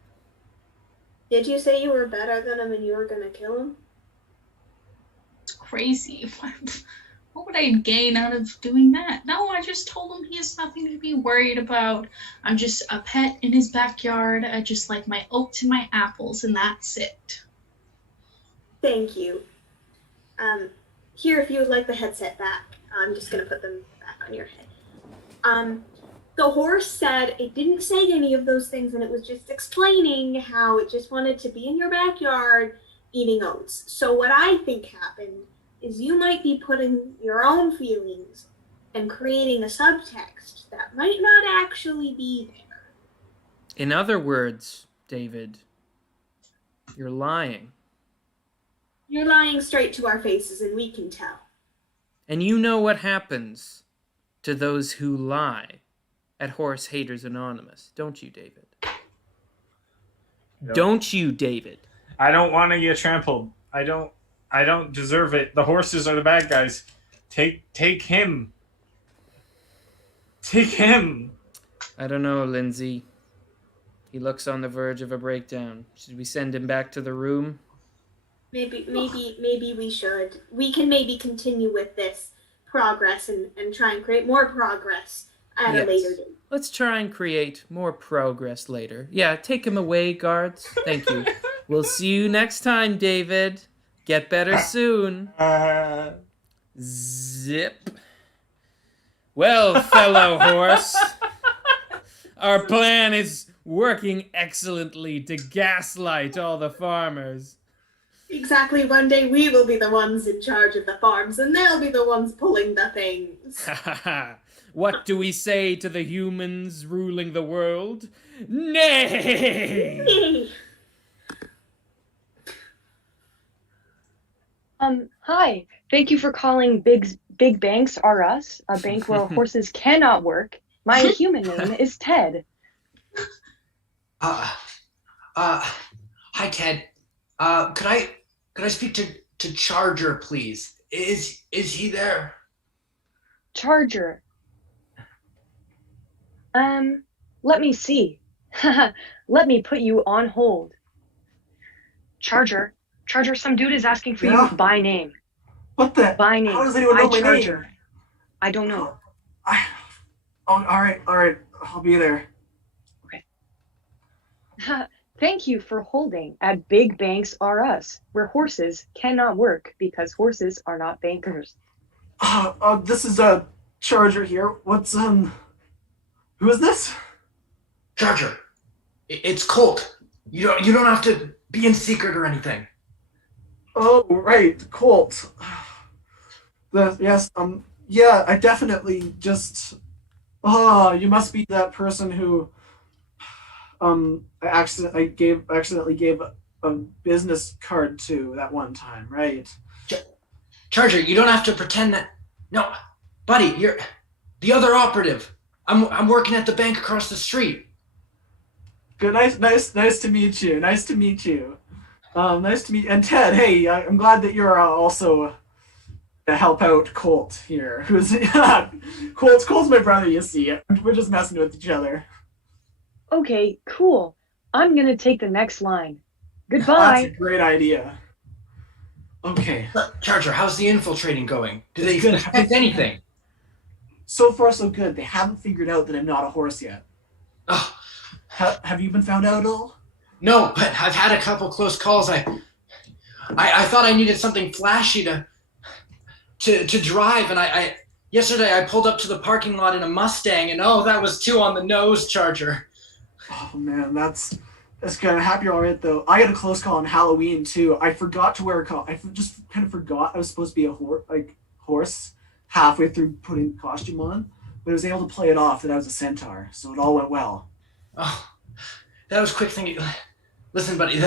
Did you say you were better than him and you were gonna kill him? It's crazy. What would I gain out of doing that? No, I just told him he has nothing to be worried about. I'm just a pet in his backyard. I just like my oats and my apples, and that's it. Thank you. Here, if you would like the headset back, I'm just gonna put them back on your head. The horse said it didn't say any of those things, and it was just explaining how it just wanted to be in your backyard eating oats. So what I think happened is you might be putting your own feelings and creating a subtext that might not actually be there. In other words, David, you're lying. You're lying straight to our faces, and we can tell. And you know what happens to those who lie at Horse Haters Anonymous, don't you, David? No. Don't you, David? I don't want to get trampled. I don't deserve it. The horses are the bad guys. Take him. Take him. I don't know, Lindsay. He looks on the verge of a breakdown. Should we send him back to the room? Maybe we should. We can maybe continue with this progress and try and create more progress at a later date. Let's try and create more progress later. Yeah, take him away, guards. Thank you. We'll see you next time, David. Get better soon. Zip. Well, fellow horse, our plan is working excellently to gaslight all the farmers. Exactly. One day we will be the ones in charge of the farms, and they'll be the ones pulling the things. What do we say to the humans ruling the world? Nay! Hi. Thank you for calling Big Banks R Us, a bank where horses cannot work. My human name is Ted. Hi Ted. Could I speak to Charger, please? Is he there? Charger. Let me see. Let me put you on hold. Charger, some dude is asking for you by name. What the? By name. How does anyone know my Charger. name? I don't know. All right. I'll be there. Okay. Thank you for holding at Big Banks R Us, where horses cannot work because horses are not bankers. This is Charger here. What's who is this? Charger. It's Colt. You don't have to be in secret or anything. Oh, right, Colt. Yeah, I definitely just. You must be that person who. I accidentally gave a business card to that one time, right? Charger, you don't have to pretend that. No, buddy, you're the other operative. I'm working at the bank across the street. Good, nice to meet you. Nice to meet you. And Ted. Hey, I'm glad that you're also to help out Colt here. Who's Colt's my brother. You see, we're just messing with each other. Okay, cool. I'm gonna take the next line. Goodbye. That's a great idea. Okay. Charger, how's the infiltrating going? Do they suspect anything? So far, so good. They haven't figured out that I'm not a horse yet. Oh. Have you been found out at all? No, but I've had a couple close calls. I thought I needed something flashy to drive, and yesterday I pulled up to the parking lot in a Mustang, and that was too on the nose, Charger. Oh man, that's kind of happy, all right though. I had a close call on Halloween too. I forgot to wear a costume. I just kind of forgot I was supposed to be a horse halfway through putting the costume on, but I was able to play it off that I was a centaur, so it all went well. Oh, that was quick thinking. Listen, buddy,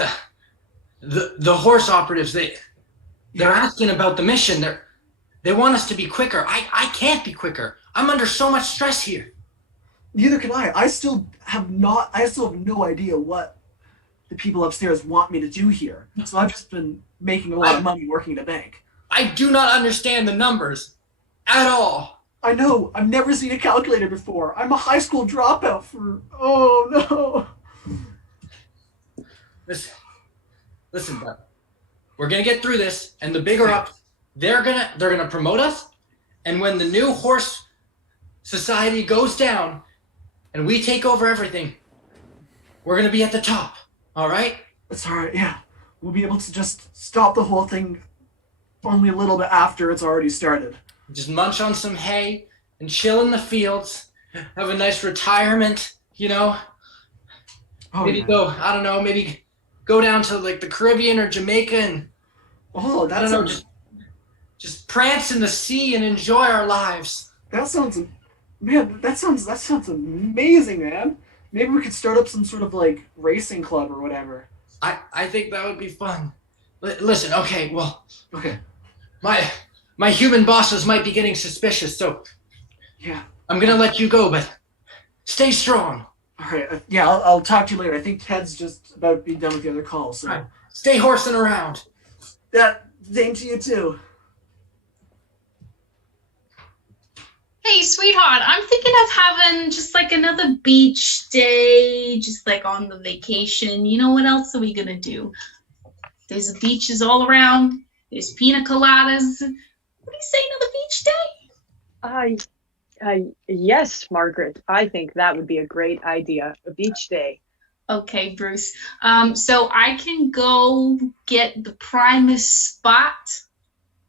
the horse operatives, they're asking about the mission. They want us to be quicker. I can't be quicker. I'm under so much stress here. Neither can I. I still have no idea what the people upstairs want me to do here. So I've just been making a lot of money working at a bank. I do not understand the numbers at all. I know. I've never seen a calculator before. I'm a high school dropout for. Oh no. Listen, bud. We're gonna get through this, and the bigger up, they're gonna promote us, and when the new horse society goes down, and we take over everything, we're gonna be at the top. All right? That's all right. Yeah, we'll be able to just stop the whole thing only a little bit after it's already started. Just munch on some hay and chill in the fields. Have a nice retirement, Oh, maybe yeah. Maybe go down to like the Caribbean or Jamaica and just prance in the sea and enjoy our lives. That sounds amazing, man. Maybe we could start up some sort of like racing club or whatever. I think that would be fun. Listen, okay. My human bosses might be getting suspicious, so yeah, I'm gonna let you go, but stay strong. All right. Yeah, I'll talk to you later. I think Ted's just about to be done with the other calls. So right. Stay horsing around. That same to you too. Hey, sweetheart, I'm thinking of having just like another beach day, just like on the vacation. You know, what else are we gonna do? There's beaches all around. There's pina coladas. What do you say, another beach day? Yes, Margaret. I think that would be a great idea. A beach day. Okay, Bruce. So I can go get the Primus spot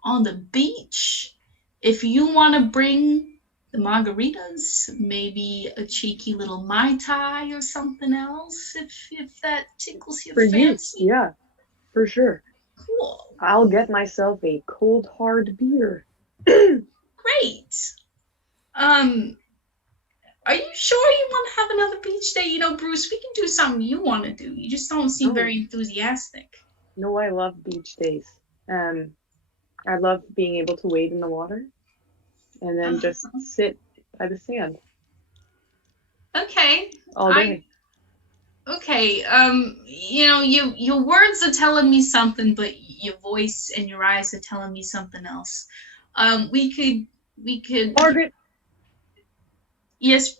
on the beach. If you want to bring the margaritas, maybe a cheeky little Mai Tai or something else, if that tickles your fancy. Yeah, for sure. Cool. I'll get myself a cold hard beer. Great. Are you sure you want to have another beach day? You know, Bruce, we can do something you want to do. You just don't seem very enthusiastic. No, I love beach days. I love being able to wade in the water and then just sit by the sand. Okay. All day. Okay. You know, your words are telling me something, but your voice and your eyes are telling me something else. We could. Margaret. Yes.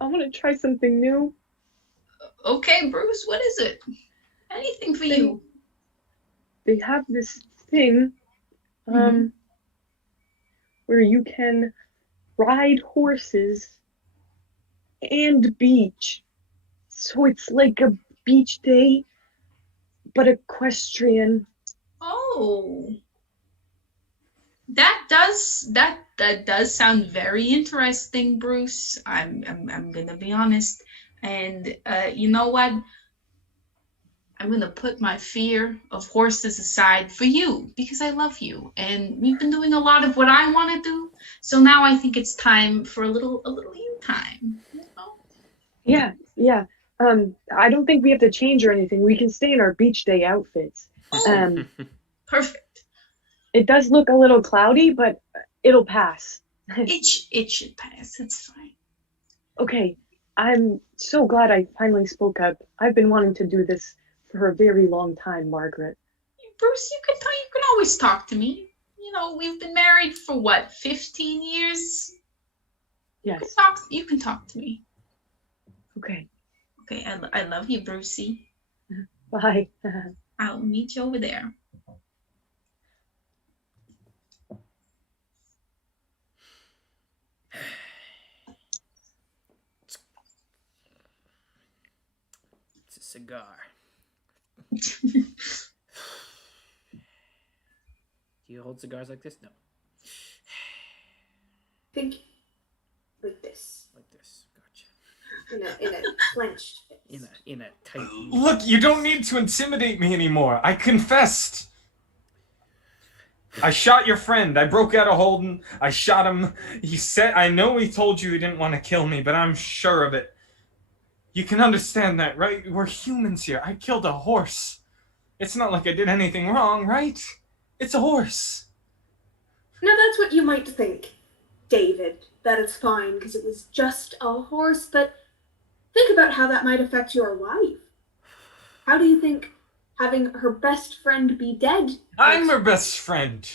I want to try something new. Okay, Bruce. What is it? Anything for you. They have this thing, where you can ride horses and beach. So it's like a beach day, but equestrian. Oh. That does sound very interesting, Bruce. I'm gonna be honest. And you know what? I'm gonna put my fear of horses aside for you because I love you. And we've been doing a lot of what I want to do. So now I think it's time for a little you time. You know? Yeah. I don't think we have to change or anything. We can stay in our beach day outfits. Perfect. It does look a little cloudy, but it'll pass. It should pass. It's fine. Okay, I'm so glad I finally spoke up. I've been wanting to do this for a very long time, Margaret. Bruce, you can always talk to me. You know, we've been married for what, 15 years? Yes. You can talk to me. Okay. Okay, I love you, Brucey. Bye. I'll meet you over there. It's a cigar. Do you hold cigars like this? No. Think like this. Like this. Gotcha. In a clenched fist. In a tight. Look, you don't need to intimidate me anymore. I confessed. I shot your friend. I broke out of Holden. I shot him. He said, I know he told you he didn't want to kill me, but I'm sure of it. You can understand that, right? We're humans here. I killed a horse. It's not like I did anything wrong, right? It's a horse. Now that's what you might think, David, that it's fine because it was just a horse, but think about how that might affect your wife. How do you think having her best friend be dead? I'm her best friend.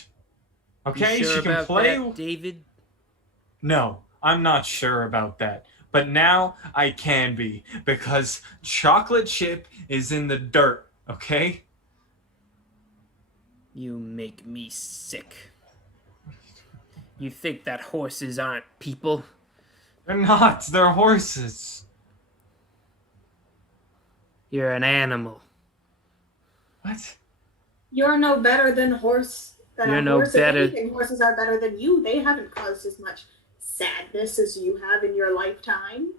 Okay, you sure she can about play. That, David? No, I'm not sure about that. But now I can be because chocolate chip is in the dirt, okay? You make me sick. You think that horses aren't people? They're not. They're horses. You're an animal. What? You're no better than horse. You're no horse. better. If anything, horses are better than you. They haven't caused as much sadness as you have in your lifetime.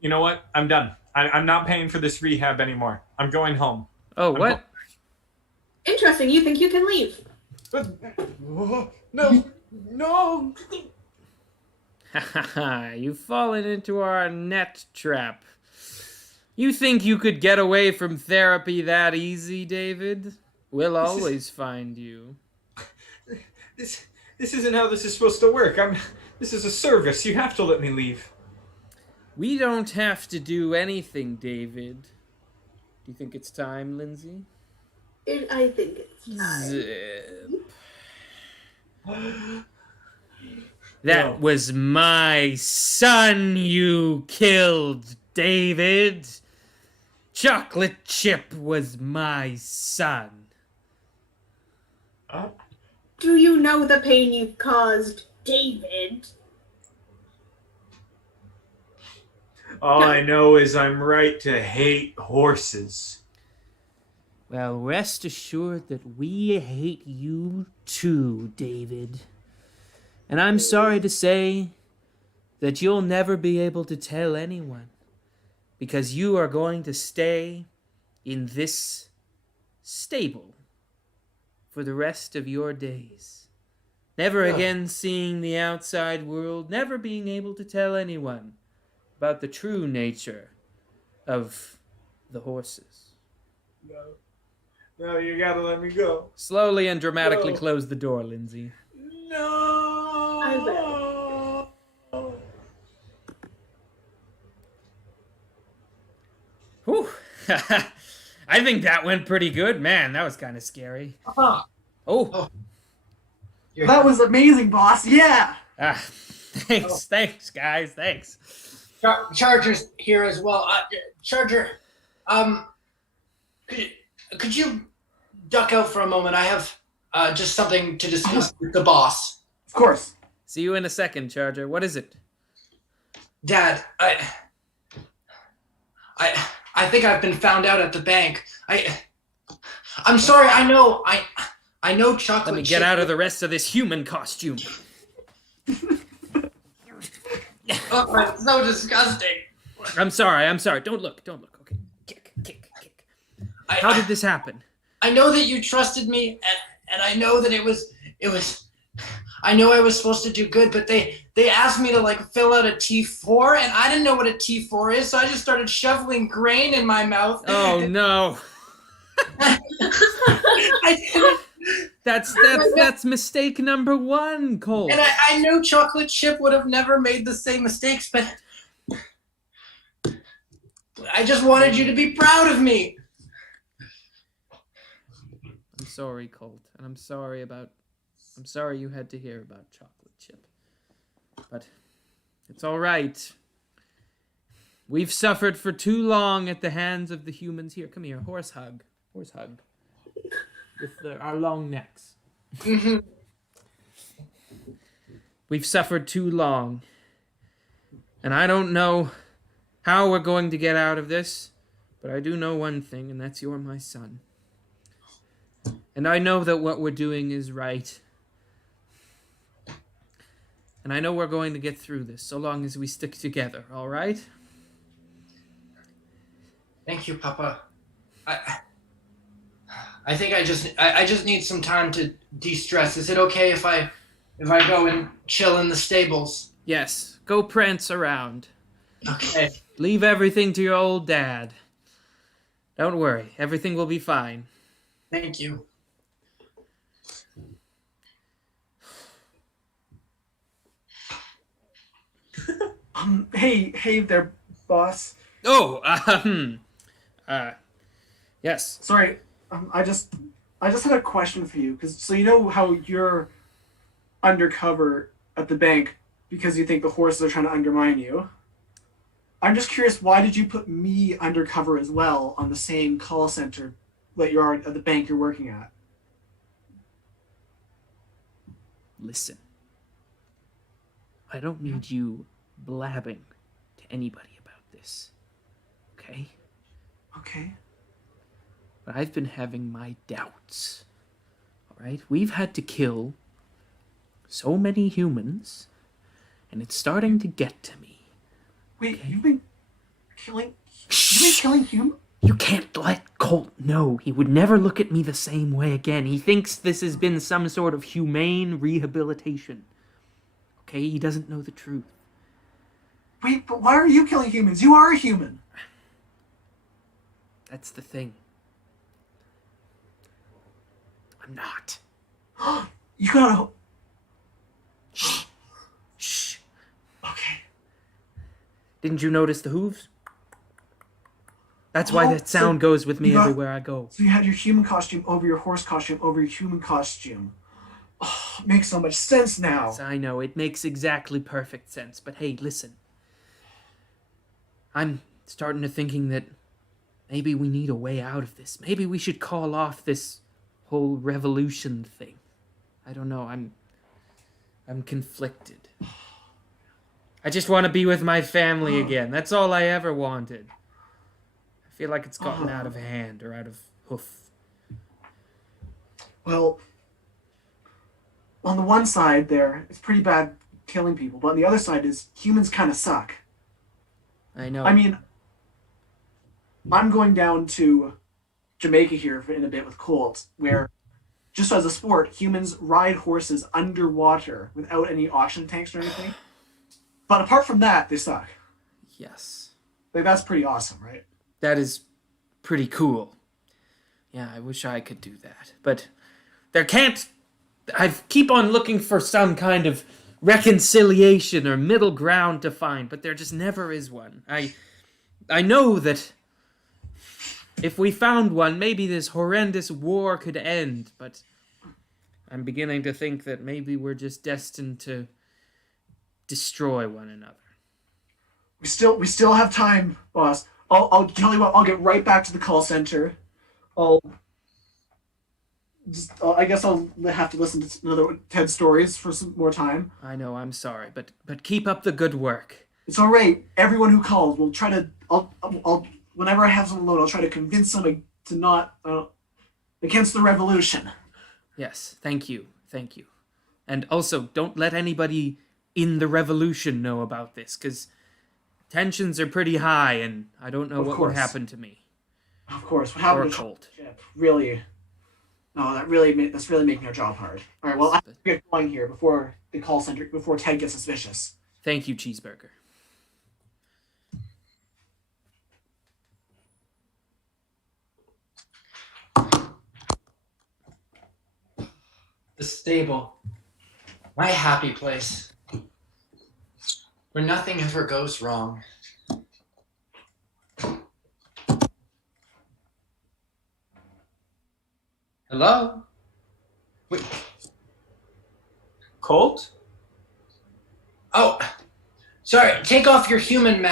You know what? I'm done. I'm not paying for this rehab anymore. I'm going home. Oh, what? Interesting. You think you can leave? But no. Haha, you've fallen into our net trap. You think you could get away from therapy that easy, David? We'll always find you. This isn't how this is supposed to work. This is a service. You have to let me leave. We don't have to do anything, David. Do you think it's time, Lindsay? I think it's time. Zip. That was my son you killed, David. Chocolate Chip was my son. Do you know the pain you've caused, David? All I know is I'm right to hate horses. Well, rest assured that we hate you too, David. And I'm sorry to say that you'll never be able to tell anyone, because you are going to stay in this stable for the rest of your days. Never again seeing the outside world, never being able to tell anyone about the true nature of the horses. No, you gotta let me go. Slowly and dramatically close the door, Lindsay. No. I will. Whew. I think that went pretty good. Man, that was kind of scary. Oh. That was amazing, boss. Yeah. Thanks, guys. Thanks. Charger's here as well. Charger, could you duck out for a moment? I have just something to discuss with the boss. Of course. See you in a second, Charger. What is it? Dad, I think I've been found out at the bank. I'm sorry. I know chocolate. Let me get out of the rest of this human costume. Oh, it's so disgusting. I'm sorry. Don't look. Okay. Kick. How did this happen? I know that you trusted me, and I know that it was. I know I was supposed to do good, but they asked me to fill out a T4, and I didn't know what a T4 is, so I just started shoveling grain in my mouth. Oh no. That's mistake number 1, Cole. And I know chocolate chip would have never made the same mistakes, but I just wanted you to be proud of me. I'm sorry, Colt, and I'm sorry you had to hear about chocolate chip. But it's all right. We've suffered for too long at the hands of the humans. Here, come here, horse hug. With our long necks. Mm-hmm. We've suffered too long. And I don't know how we're going to get out of this, but I do know one thing, and that's you're my son. And I know that what we're doing is right. And I know we're going to get through this, so long as we stick together, all right? Thank you, Papa. I think I just need some time to de-stress. Is it okay if I go and chill in the stables? Yes, go prance around. Okay. Leave everything to your old dad. Don't worry, everything will be fine. Thank you. Hey there, boss. Oh, yes. Sorry, I just had a question for you, so you know how you're undercover at the bank because you think the horses are trying to undermine you. I'm just curious, why did you put me undercover as well on the same call center that you are at the bank you're working at? Listen, I don't need you blabbing to anybody about this, okay? Okay. But I've been having my doubts, all right? We've had to kill so many humans, and it's starting to get to me. Wait, okay? You've been killing humans? You can't let Colt know. He would never look at me the same way again. He thinks this has been some sort of humane rehabilitation. Okay? He doesn't know the truth. Wait, but why are you killing humans? You are a human. That's the thing. I'm not. You gotta... Shh. Okay. Didn't you notice the hooves? That's why that sound goes with me everywhere I go. So you had your human costume over your horse costume over your human costume. Oh, makes so much sense now. Yes, I know, it makes exactly perfect sense. But hey, listen. I'm starting to thinking that maybe we need a way out of this. Maybe we should call off this whole revolution thing. I don't know, I'm conflicted. I just want to be with my family again. That's all I ever wanted. I feel like it's gotten out of hand or out of hoof. Well, on the one side there, it's pretty bad killing people, but on the other side is humans kind of suck. I know. I mean, I'm going down to Jamaica here in a bit with Colt, where just as a sport, humans ride horses underwater without any oxygen tanks or anything. But apart from that, they suck. Yes. Like, that's pretty awesome, right? That is pretty cool. Yeah, I wish I could do that. But there can't... I keep on looking for some kind of reconciliation or middle ground to find, but there just never is one. I know that if we found one, maybe this horrendous war could end, but I'm beginning to think that maybe we're just destined to destroy one another. We still have time, boss. I'll tell you what. I'll get right back to the call center. I guess I'll have to listen to another TED stories for some more time. I know. I'm sorry, but keep up the good work. It's all right. Everyone who calls, we'll try to. I'll whenever I have someone alone, I'll try to convince them to not against the revolution. Yes. Thank you. And also, don't let anybody in the revolution know about this, because tensions are pretty high, and I don't know what would happen to me. Of course, what happened to Colt? Really? No, that's really making our job hard. All right, well, I have to get going here before the call center, before Ted gets suspicious. Thank you, Cheeseburger. The stable. My happy place. Where nothing ever goes wrong. Hello? Wait. Colt? Oh, sorry. Take off your human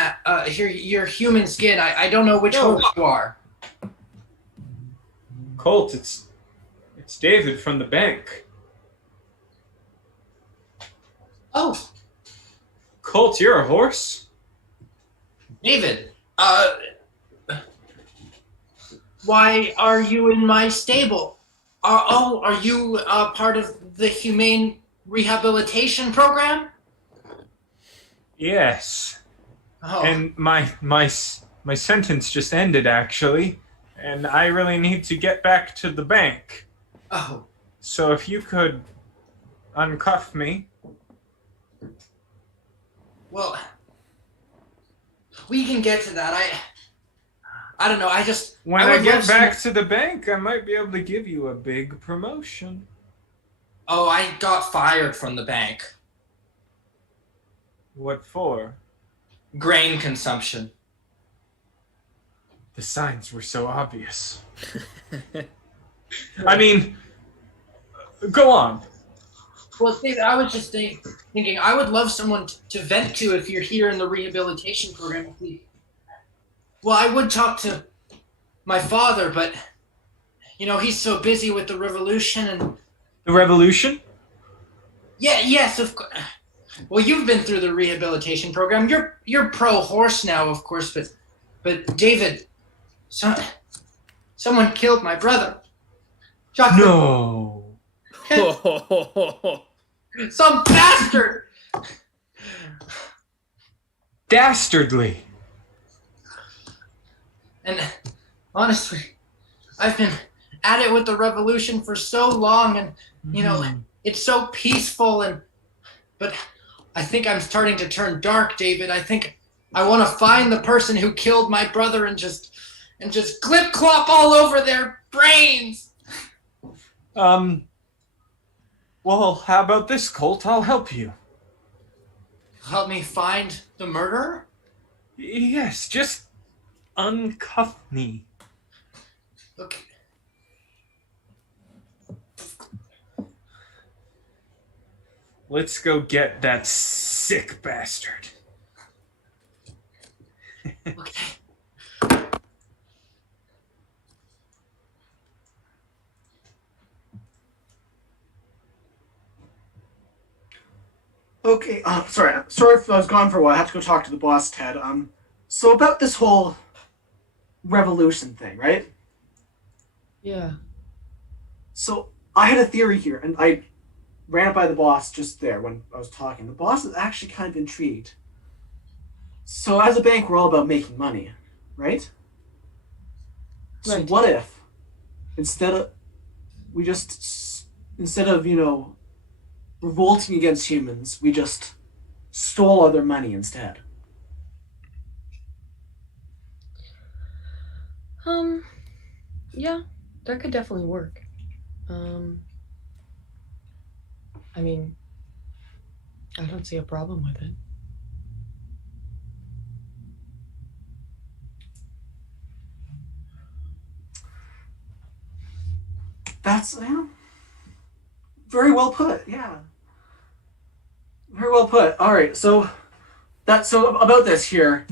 your human skin. I don't know which horse you are. Colt, it's David from the bank. Oh. Colt, you're a horse? David, why are you in my stable? Are you part of the humane rehabilitation program? Yes. Oh. And my sentence just ended, actually, and I really need to get back to the bank. Oh. So if you could uncuff me. Well, we can get to that. I don't know. When I get back to the bank, I might be able to give you a big promotion. Oh, I got fired from the bank. What for? Grain consumption. The signs were so obvious. I mean, go on. Well, Dave, I was just thinking I would love someone to vent to if you're here in the rehabilitation program. Well, I would talk to my father, but, he's so busy with the revolution and... The revolution? Yeah, yes, of course. Well, you've been through the rehabilitation program. You're pro-horse now, of course, but David, someone killed my brother. No. Some bastard! Dastardly. And honestly, I've been at it with the revolution for so long, and it's so peaceful, but I think I'm starting to turn dark, David. I think I want to find the person who killed my brother and just clip clop all over their brains. Well, how about this, Colt? I'll help you. Help me find the murderer? Yes, just uncuff me. Okay. Let's go get that sick bastard. Okay. Okay, sorry if I was gone for a while. I have to go talk to the boss, Ted. So about this whole revolution thing, right? Yeah. So I had a theory here, and I ran it by the boss just there when I was talking. The boss is actually kind of intrigued. So as a bank, we're all about making money, right? So Right. what if instead of revolting against humans, we just stole all their money instead. Yeah, that could definitely work. I mean, I don't see a problem with it. That's very well put. Yeah, very well put. All right, so about this here,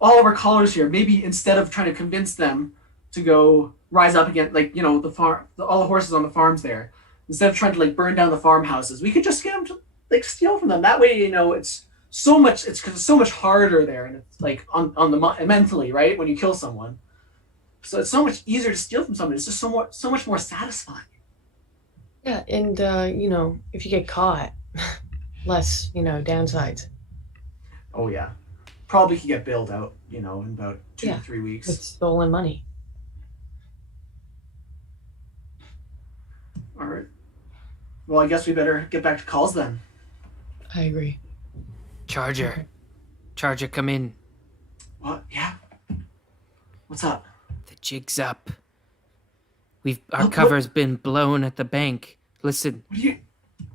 all of our callers here. Maybe instead of trying to convince them to go rise up against, like, all the horses on the farms there, instead of trying to like burn down the farmhouses, we could just get them to like steal from them. That way, it's so much. It's because it's so much harder there, and it's like on the mentally, right, when you kill someone. So it's so much easier to steal from somebody. It's just so much more satisfying. Yeah, and if you get caught, less downsides. Oh yeah, probably could get bailed out. In about 2 to 3 weeks. With stolen money. All right. Well, I guess we better get back to calls then. I agree. Charger, come in. What? Yeah. What's up? The jig's up. Our cover's been blown at the bank. Listen. What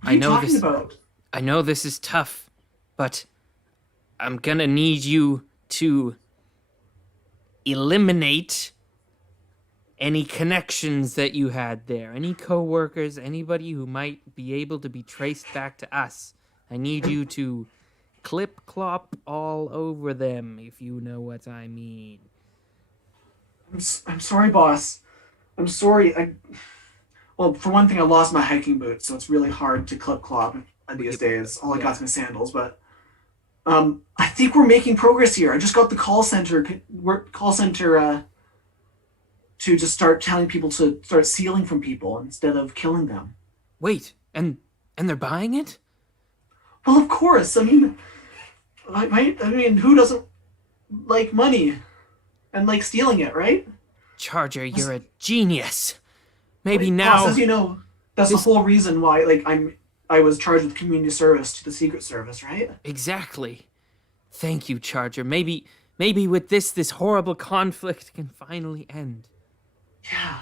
are you talking about? I know this is tough, but I'm gonna need you to eliminate any connections that you had there. Any co-workers, anybody who might be able to be traced back to us. I need you to clip-clop all over them, if you know what I mean. I'm sorry, boss. I'm sorry. Well, for one thing, I lost my hiking boots, so it's really hard to clip-clop these days. All I got is my sandals, but I think we're making progress here. I just got the call center to just start telling people to start stealing from people instead of killing them. Wait, and they're buying it? Well, of course. I mean, who doesn't like money and like stealing it, right? Charger, you're a genius. Maybe Wait, now. Boss, as you know, that's the whole reason why I was charged with community service to the Secret Service, right? Exactly. Thank you, Charger. Maybe with this horrible conflict can finally end. Yeah.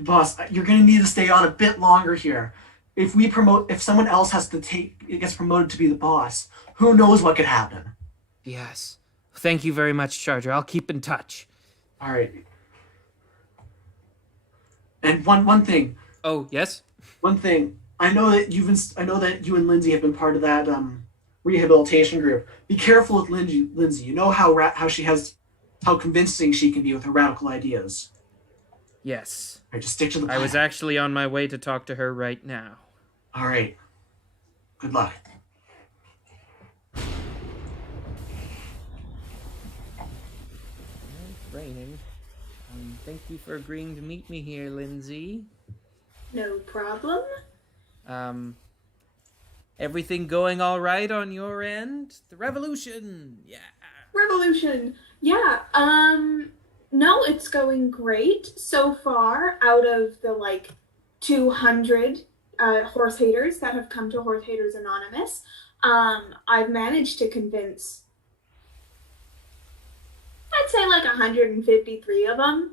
Boss, you're gonna need to stay on a bit longer here. If someone else gets promoted to be the boss, who knows what could happen? Yes. Thank you very much, Charger. I'll keep in touch. All right. And one thing. Oh, yes? One thing. I know that you and Lindsay have been part of that rehabilitation group. Be careful with Lindsay. You know how convincing she can be with her radical ideas. Yes. All right, just stick to the plan. I was actually on my way to talk to her right now. All right. Good luck. It's raining. Thank you for agreeing to meet me here, Lindsay. No problem. Everything going all right on your end? The revolution! Yeah. Revolution! Yeah, no, it's going great so far. Out of the 200 horse haters that have come to Horse Haters Anonymous, I've managed to convince, I'd say 153 of them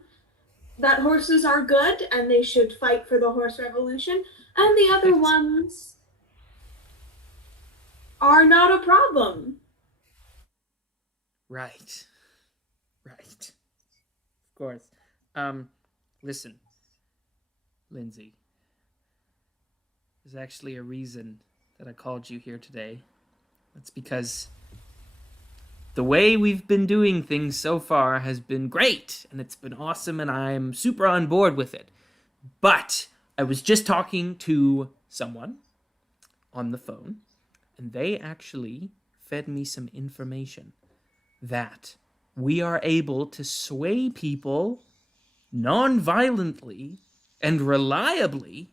that horses are good and they should fight for the horse revolution, and the other ones are not a problem. Right. Of course. Listen, Lindsay. There's actually a reason that I called you here today. That's because the way we've been doing things so far has been great, and it's been awesome, and I'm super on board with it. But I was just talking to someone on the phone, and they actually fed me some information that we are able to sway people non-violently and reliably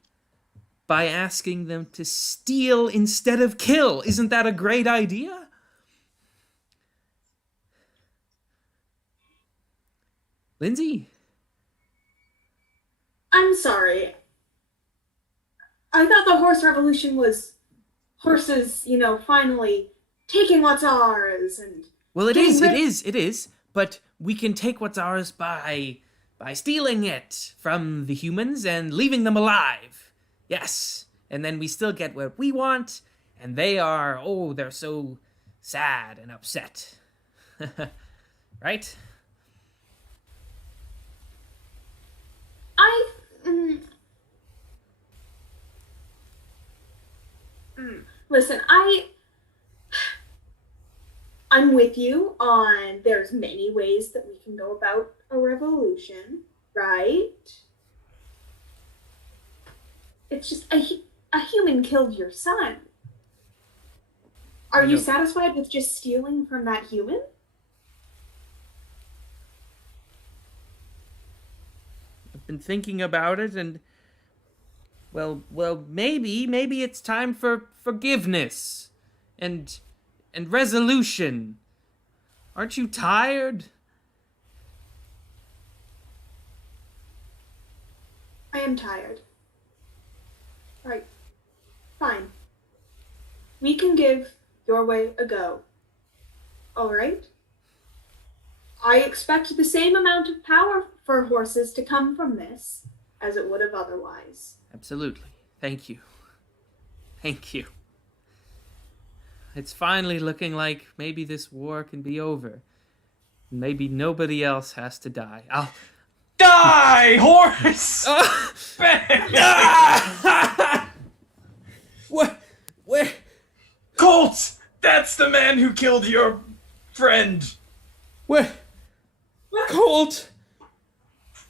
by asking them to steal instead of kill. Isn't that a great idea? Lindsay? I'm sorry. I thought the horse revolution was horses, finally taking what's ours and. Well, it is. But we can take what's ours by stealing it from the humans and leaving them alive. Yes. And then we still get what we want, and they're so sad and upset. Right? Listen, I'm with you on there's many ways that we can go about a revolution, right? It's just a human killed your son. Are you satisfied with just stealing from that human? I've been thinking about it, and well, maybe it's time for forgiveness and resolution. Aren't you tired? I am tired. Right. Fine. We can give your way a go. All right? I expect the same amount of power for horses to come from this as it would have otherwise. Absolutely. Thank you. It's finally looking like maybe this war can be over. Maybe nobody else has to die. I'll die, horse! What? Where? Colt! That's the man who killed your friend. What? Colt?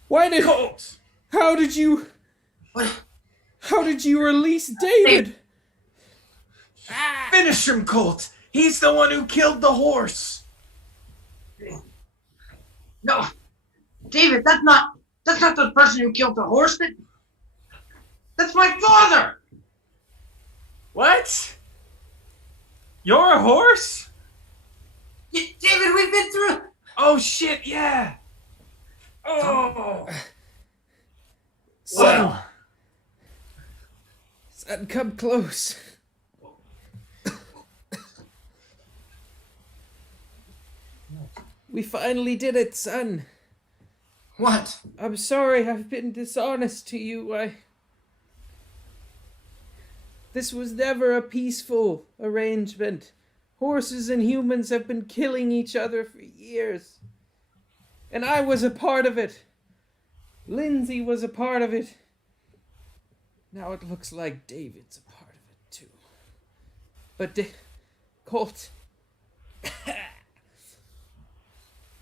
Why did... Colt! How did you... What? How did you release David? Finish him, Colt! He's the one who killed the horse! No! David, that's not the person who killed the horse. That's my father! What? You're a horse? David, we've been through... Oh, shit, yeah! Oh! Son, come close. We finally did it, son. What? I'm sorry I've been dishonest to you. This was never a peaceful arrangement. Horses and humans have been killing each other for years. And I was a part of it. Lindsay was a part of it. Now it looks like David's a part of it too. But Colt...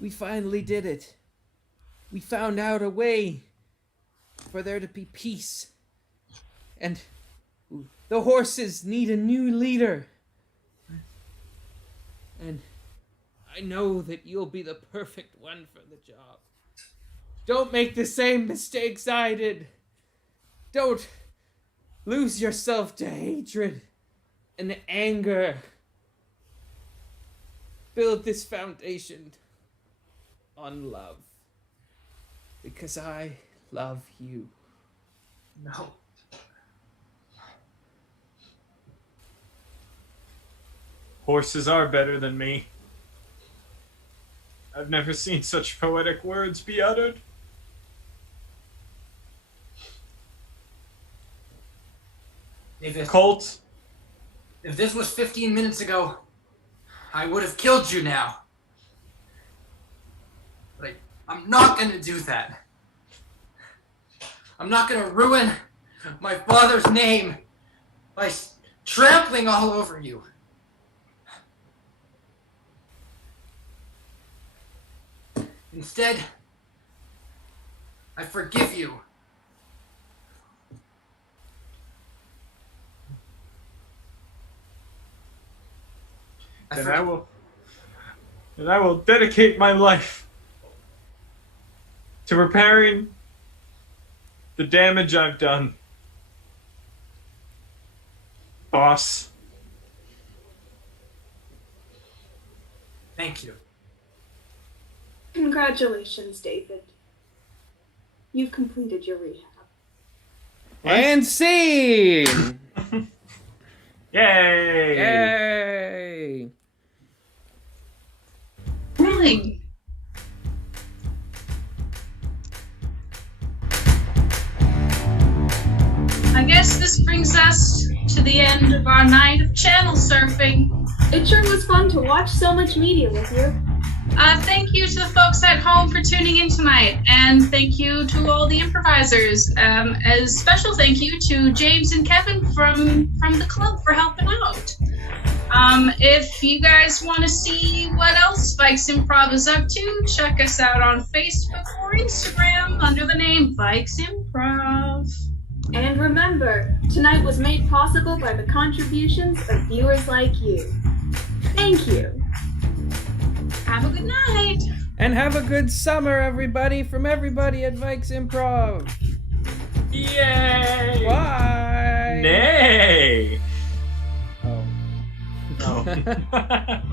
We finally did it. We found out a way for there to be peace. And the horses need a new leader. And I know that you'll be the perfect one for the job. Don't make the same mistakes I did. Don't lose yourself to hatred and anger. Build this foundation on love. Because I love you. No. Horses are better than me. I've never seen such poetic words be uttered. Colt? If this was 15 minutes ago, I would have killed you now. But I'm not gonna do that. I'm not gonna ruin my father's name by trampling all over you. Instead, I forgive you. And I will dedicate my life to repairing the damage I've done. Boss. Thank you. Congratulations, David. You've completed your rehab. And scene! Yay! Yay! Rolling. I guess this brings us to the end of our night of channel surfing. It sure was fun to watch so much media with you. Thank you to the folks at home for tuning in tonight, and thank you to all the improvisers. A special thank you to James and Kevin from the club for helping out. If you guys want to see what else Vikes Improv is up to, check us out on Facebook or Instagram under the name Vikes Improv. And remember, tonight was made possible by the contributions of viewers like you. Thank you. Have a good night. And have a good summer, everybody, from everybody at Vikes Improv. Yay! Bye! Nay! Oh.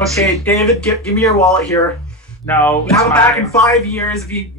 Okay, David, give me your wallet here. No. You have it back in 5 years if you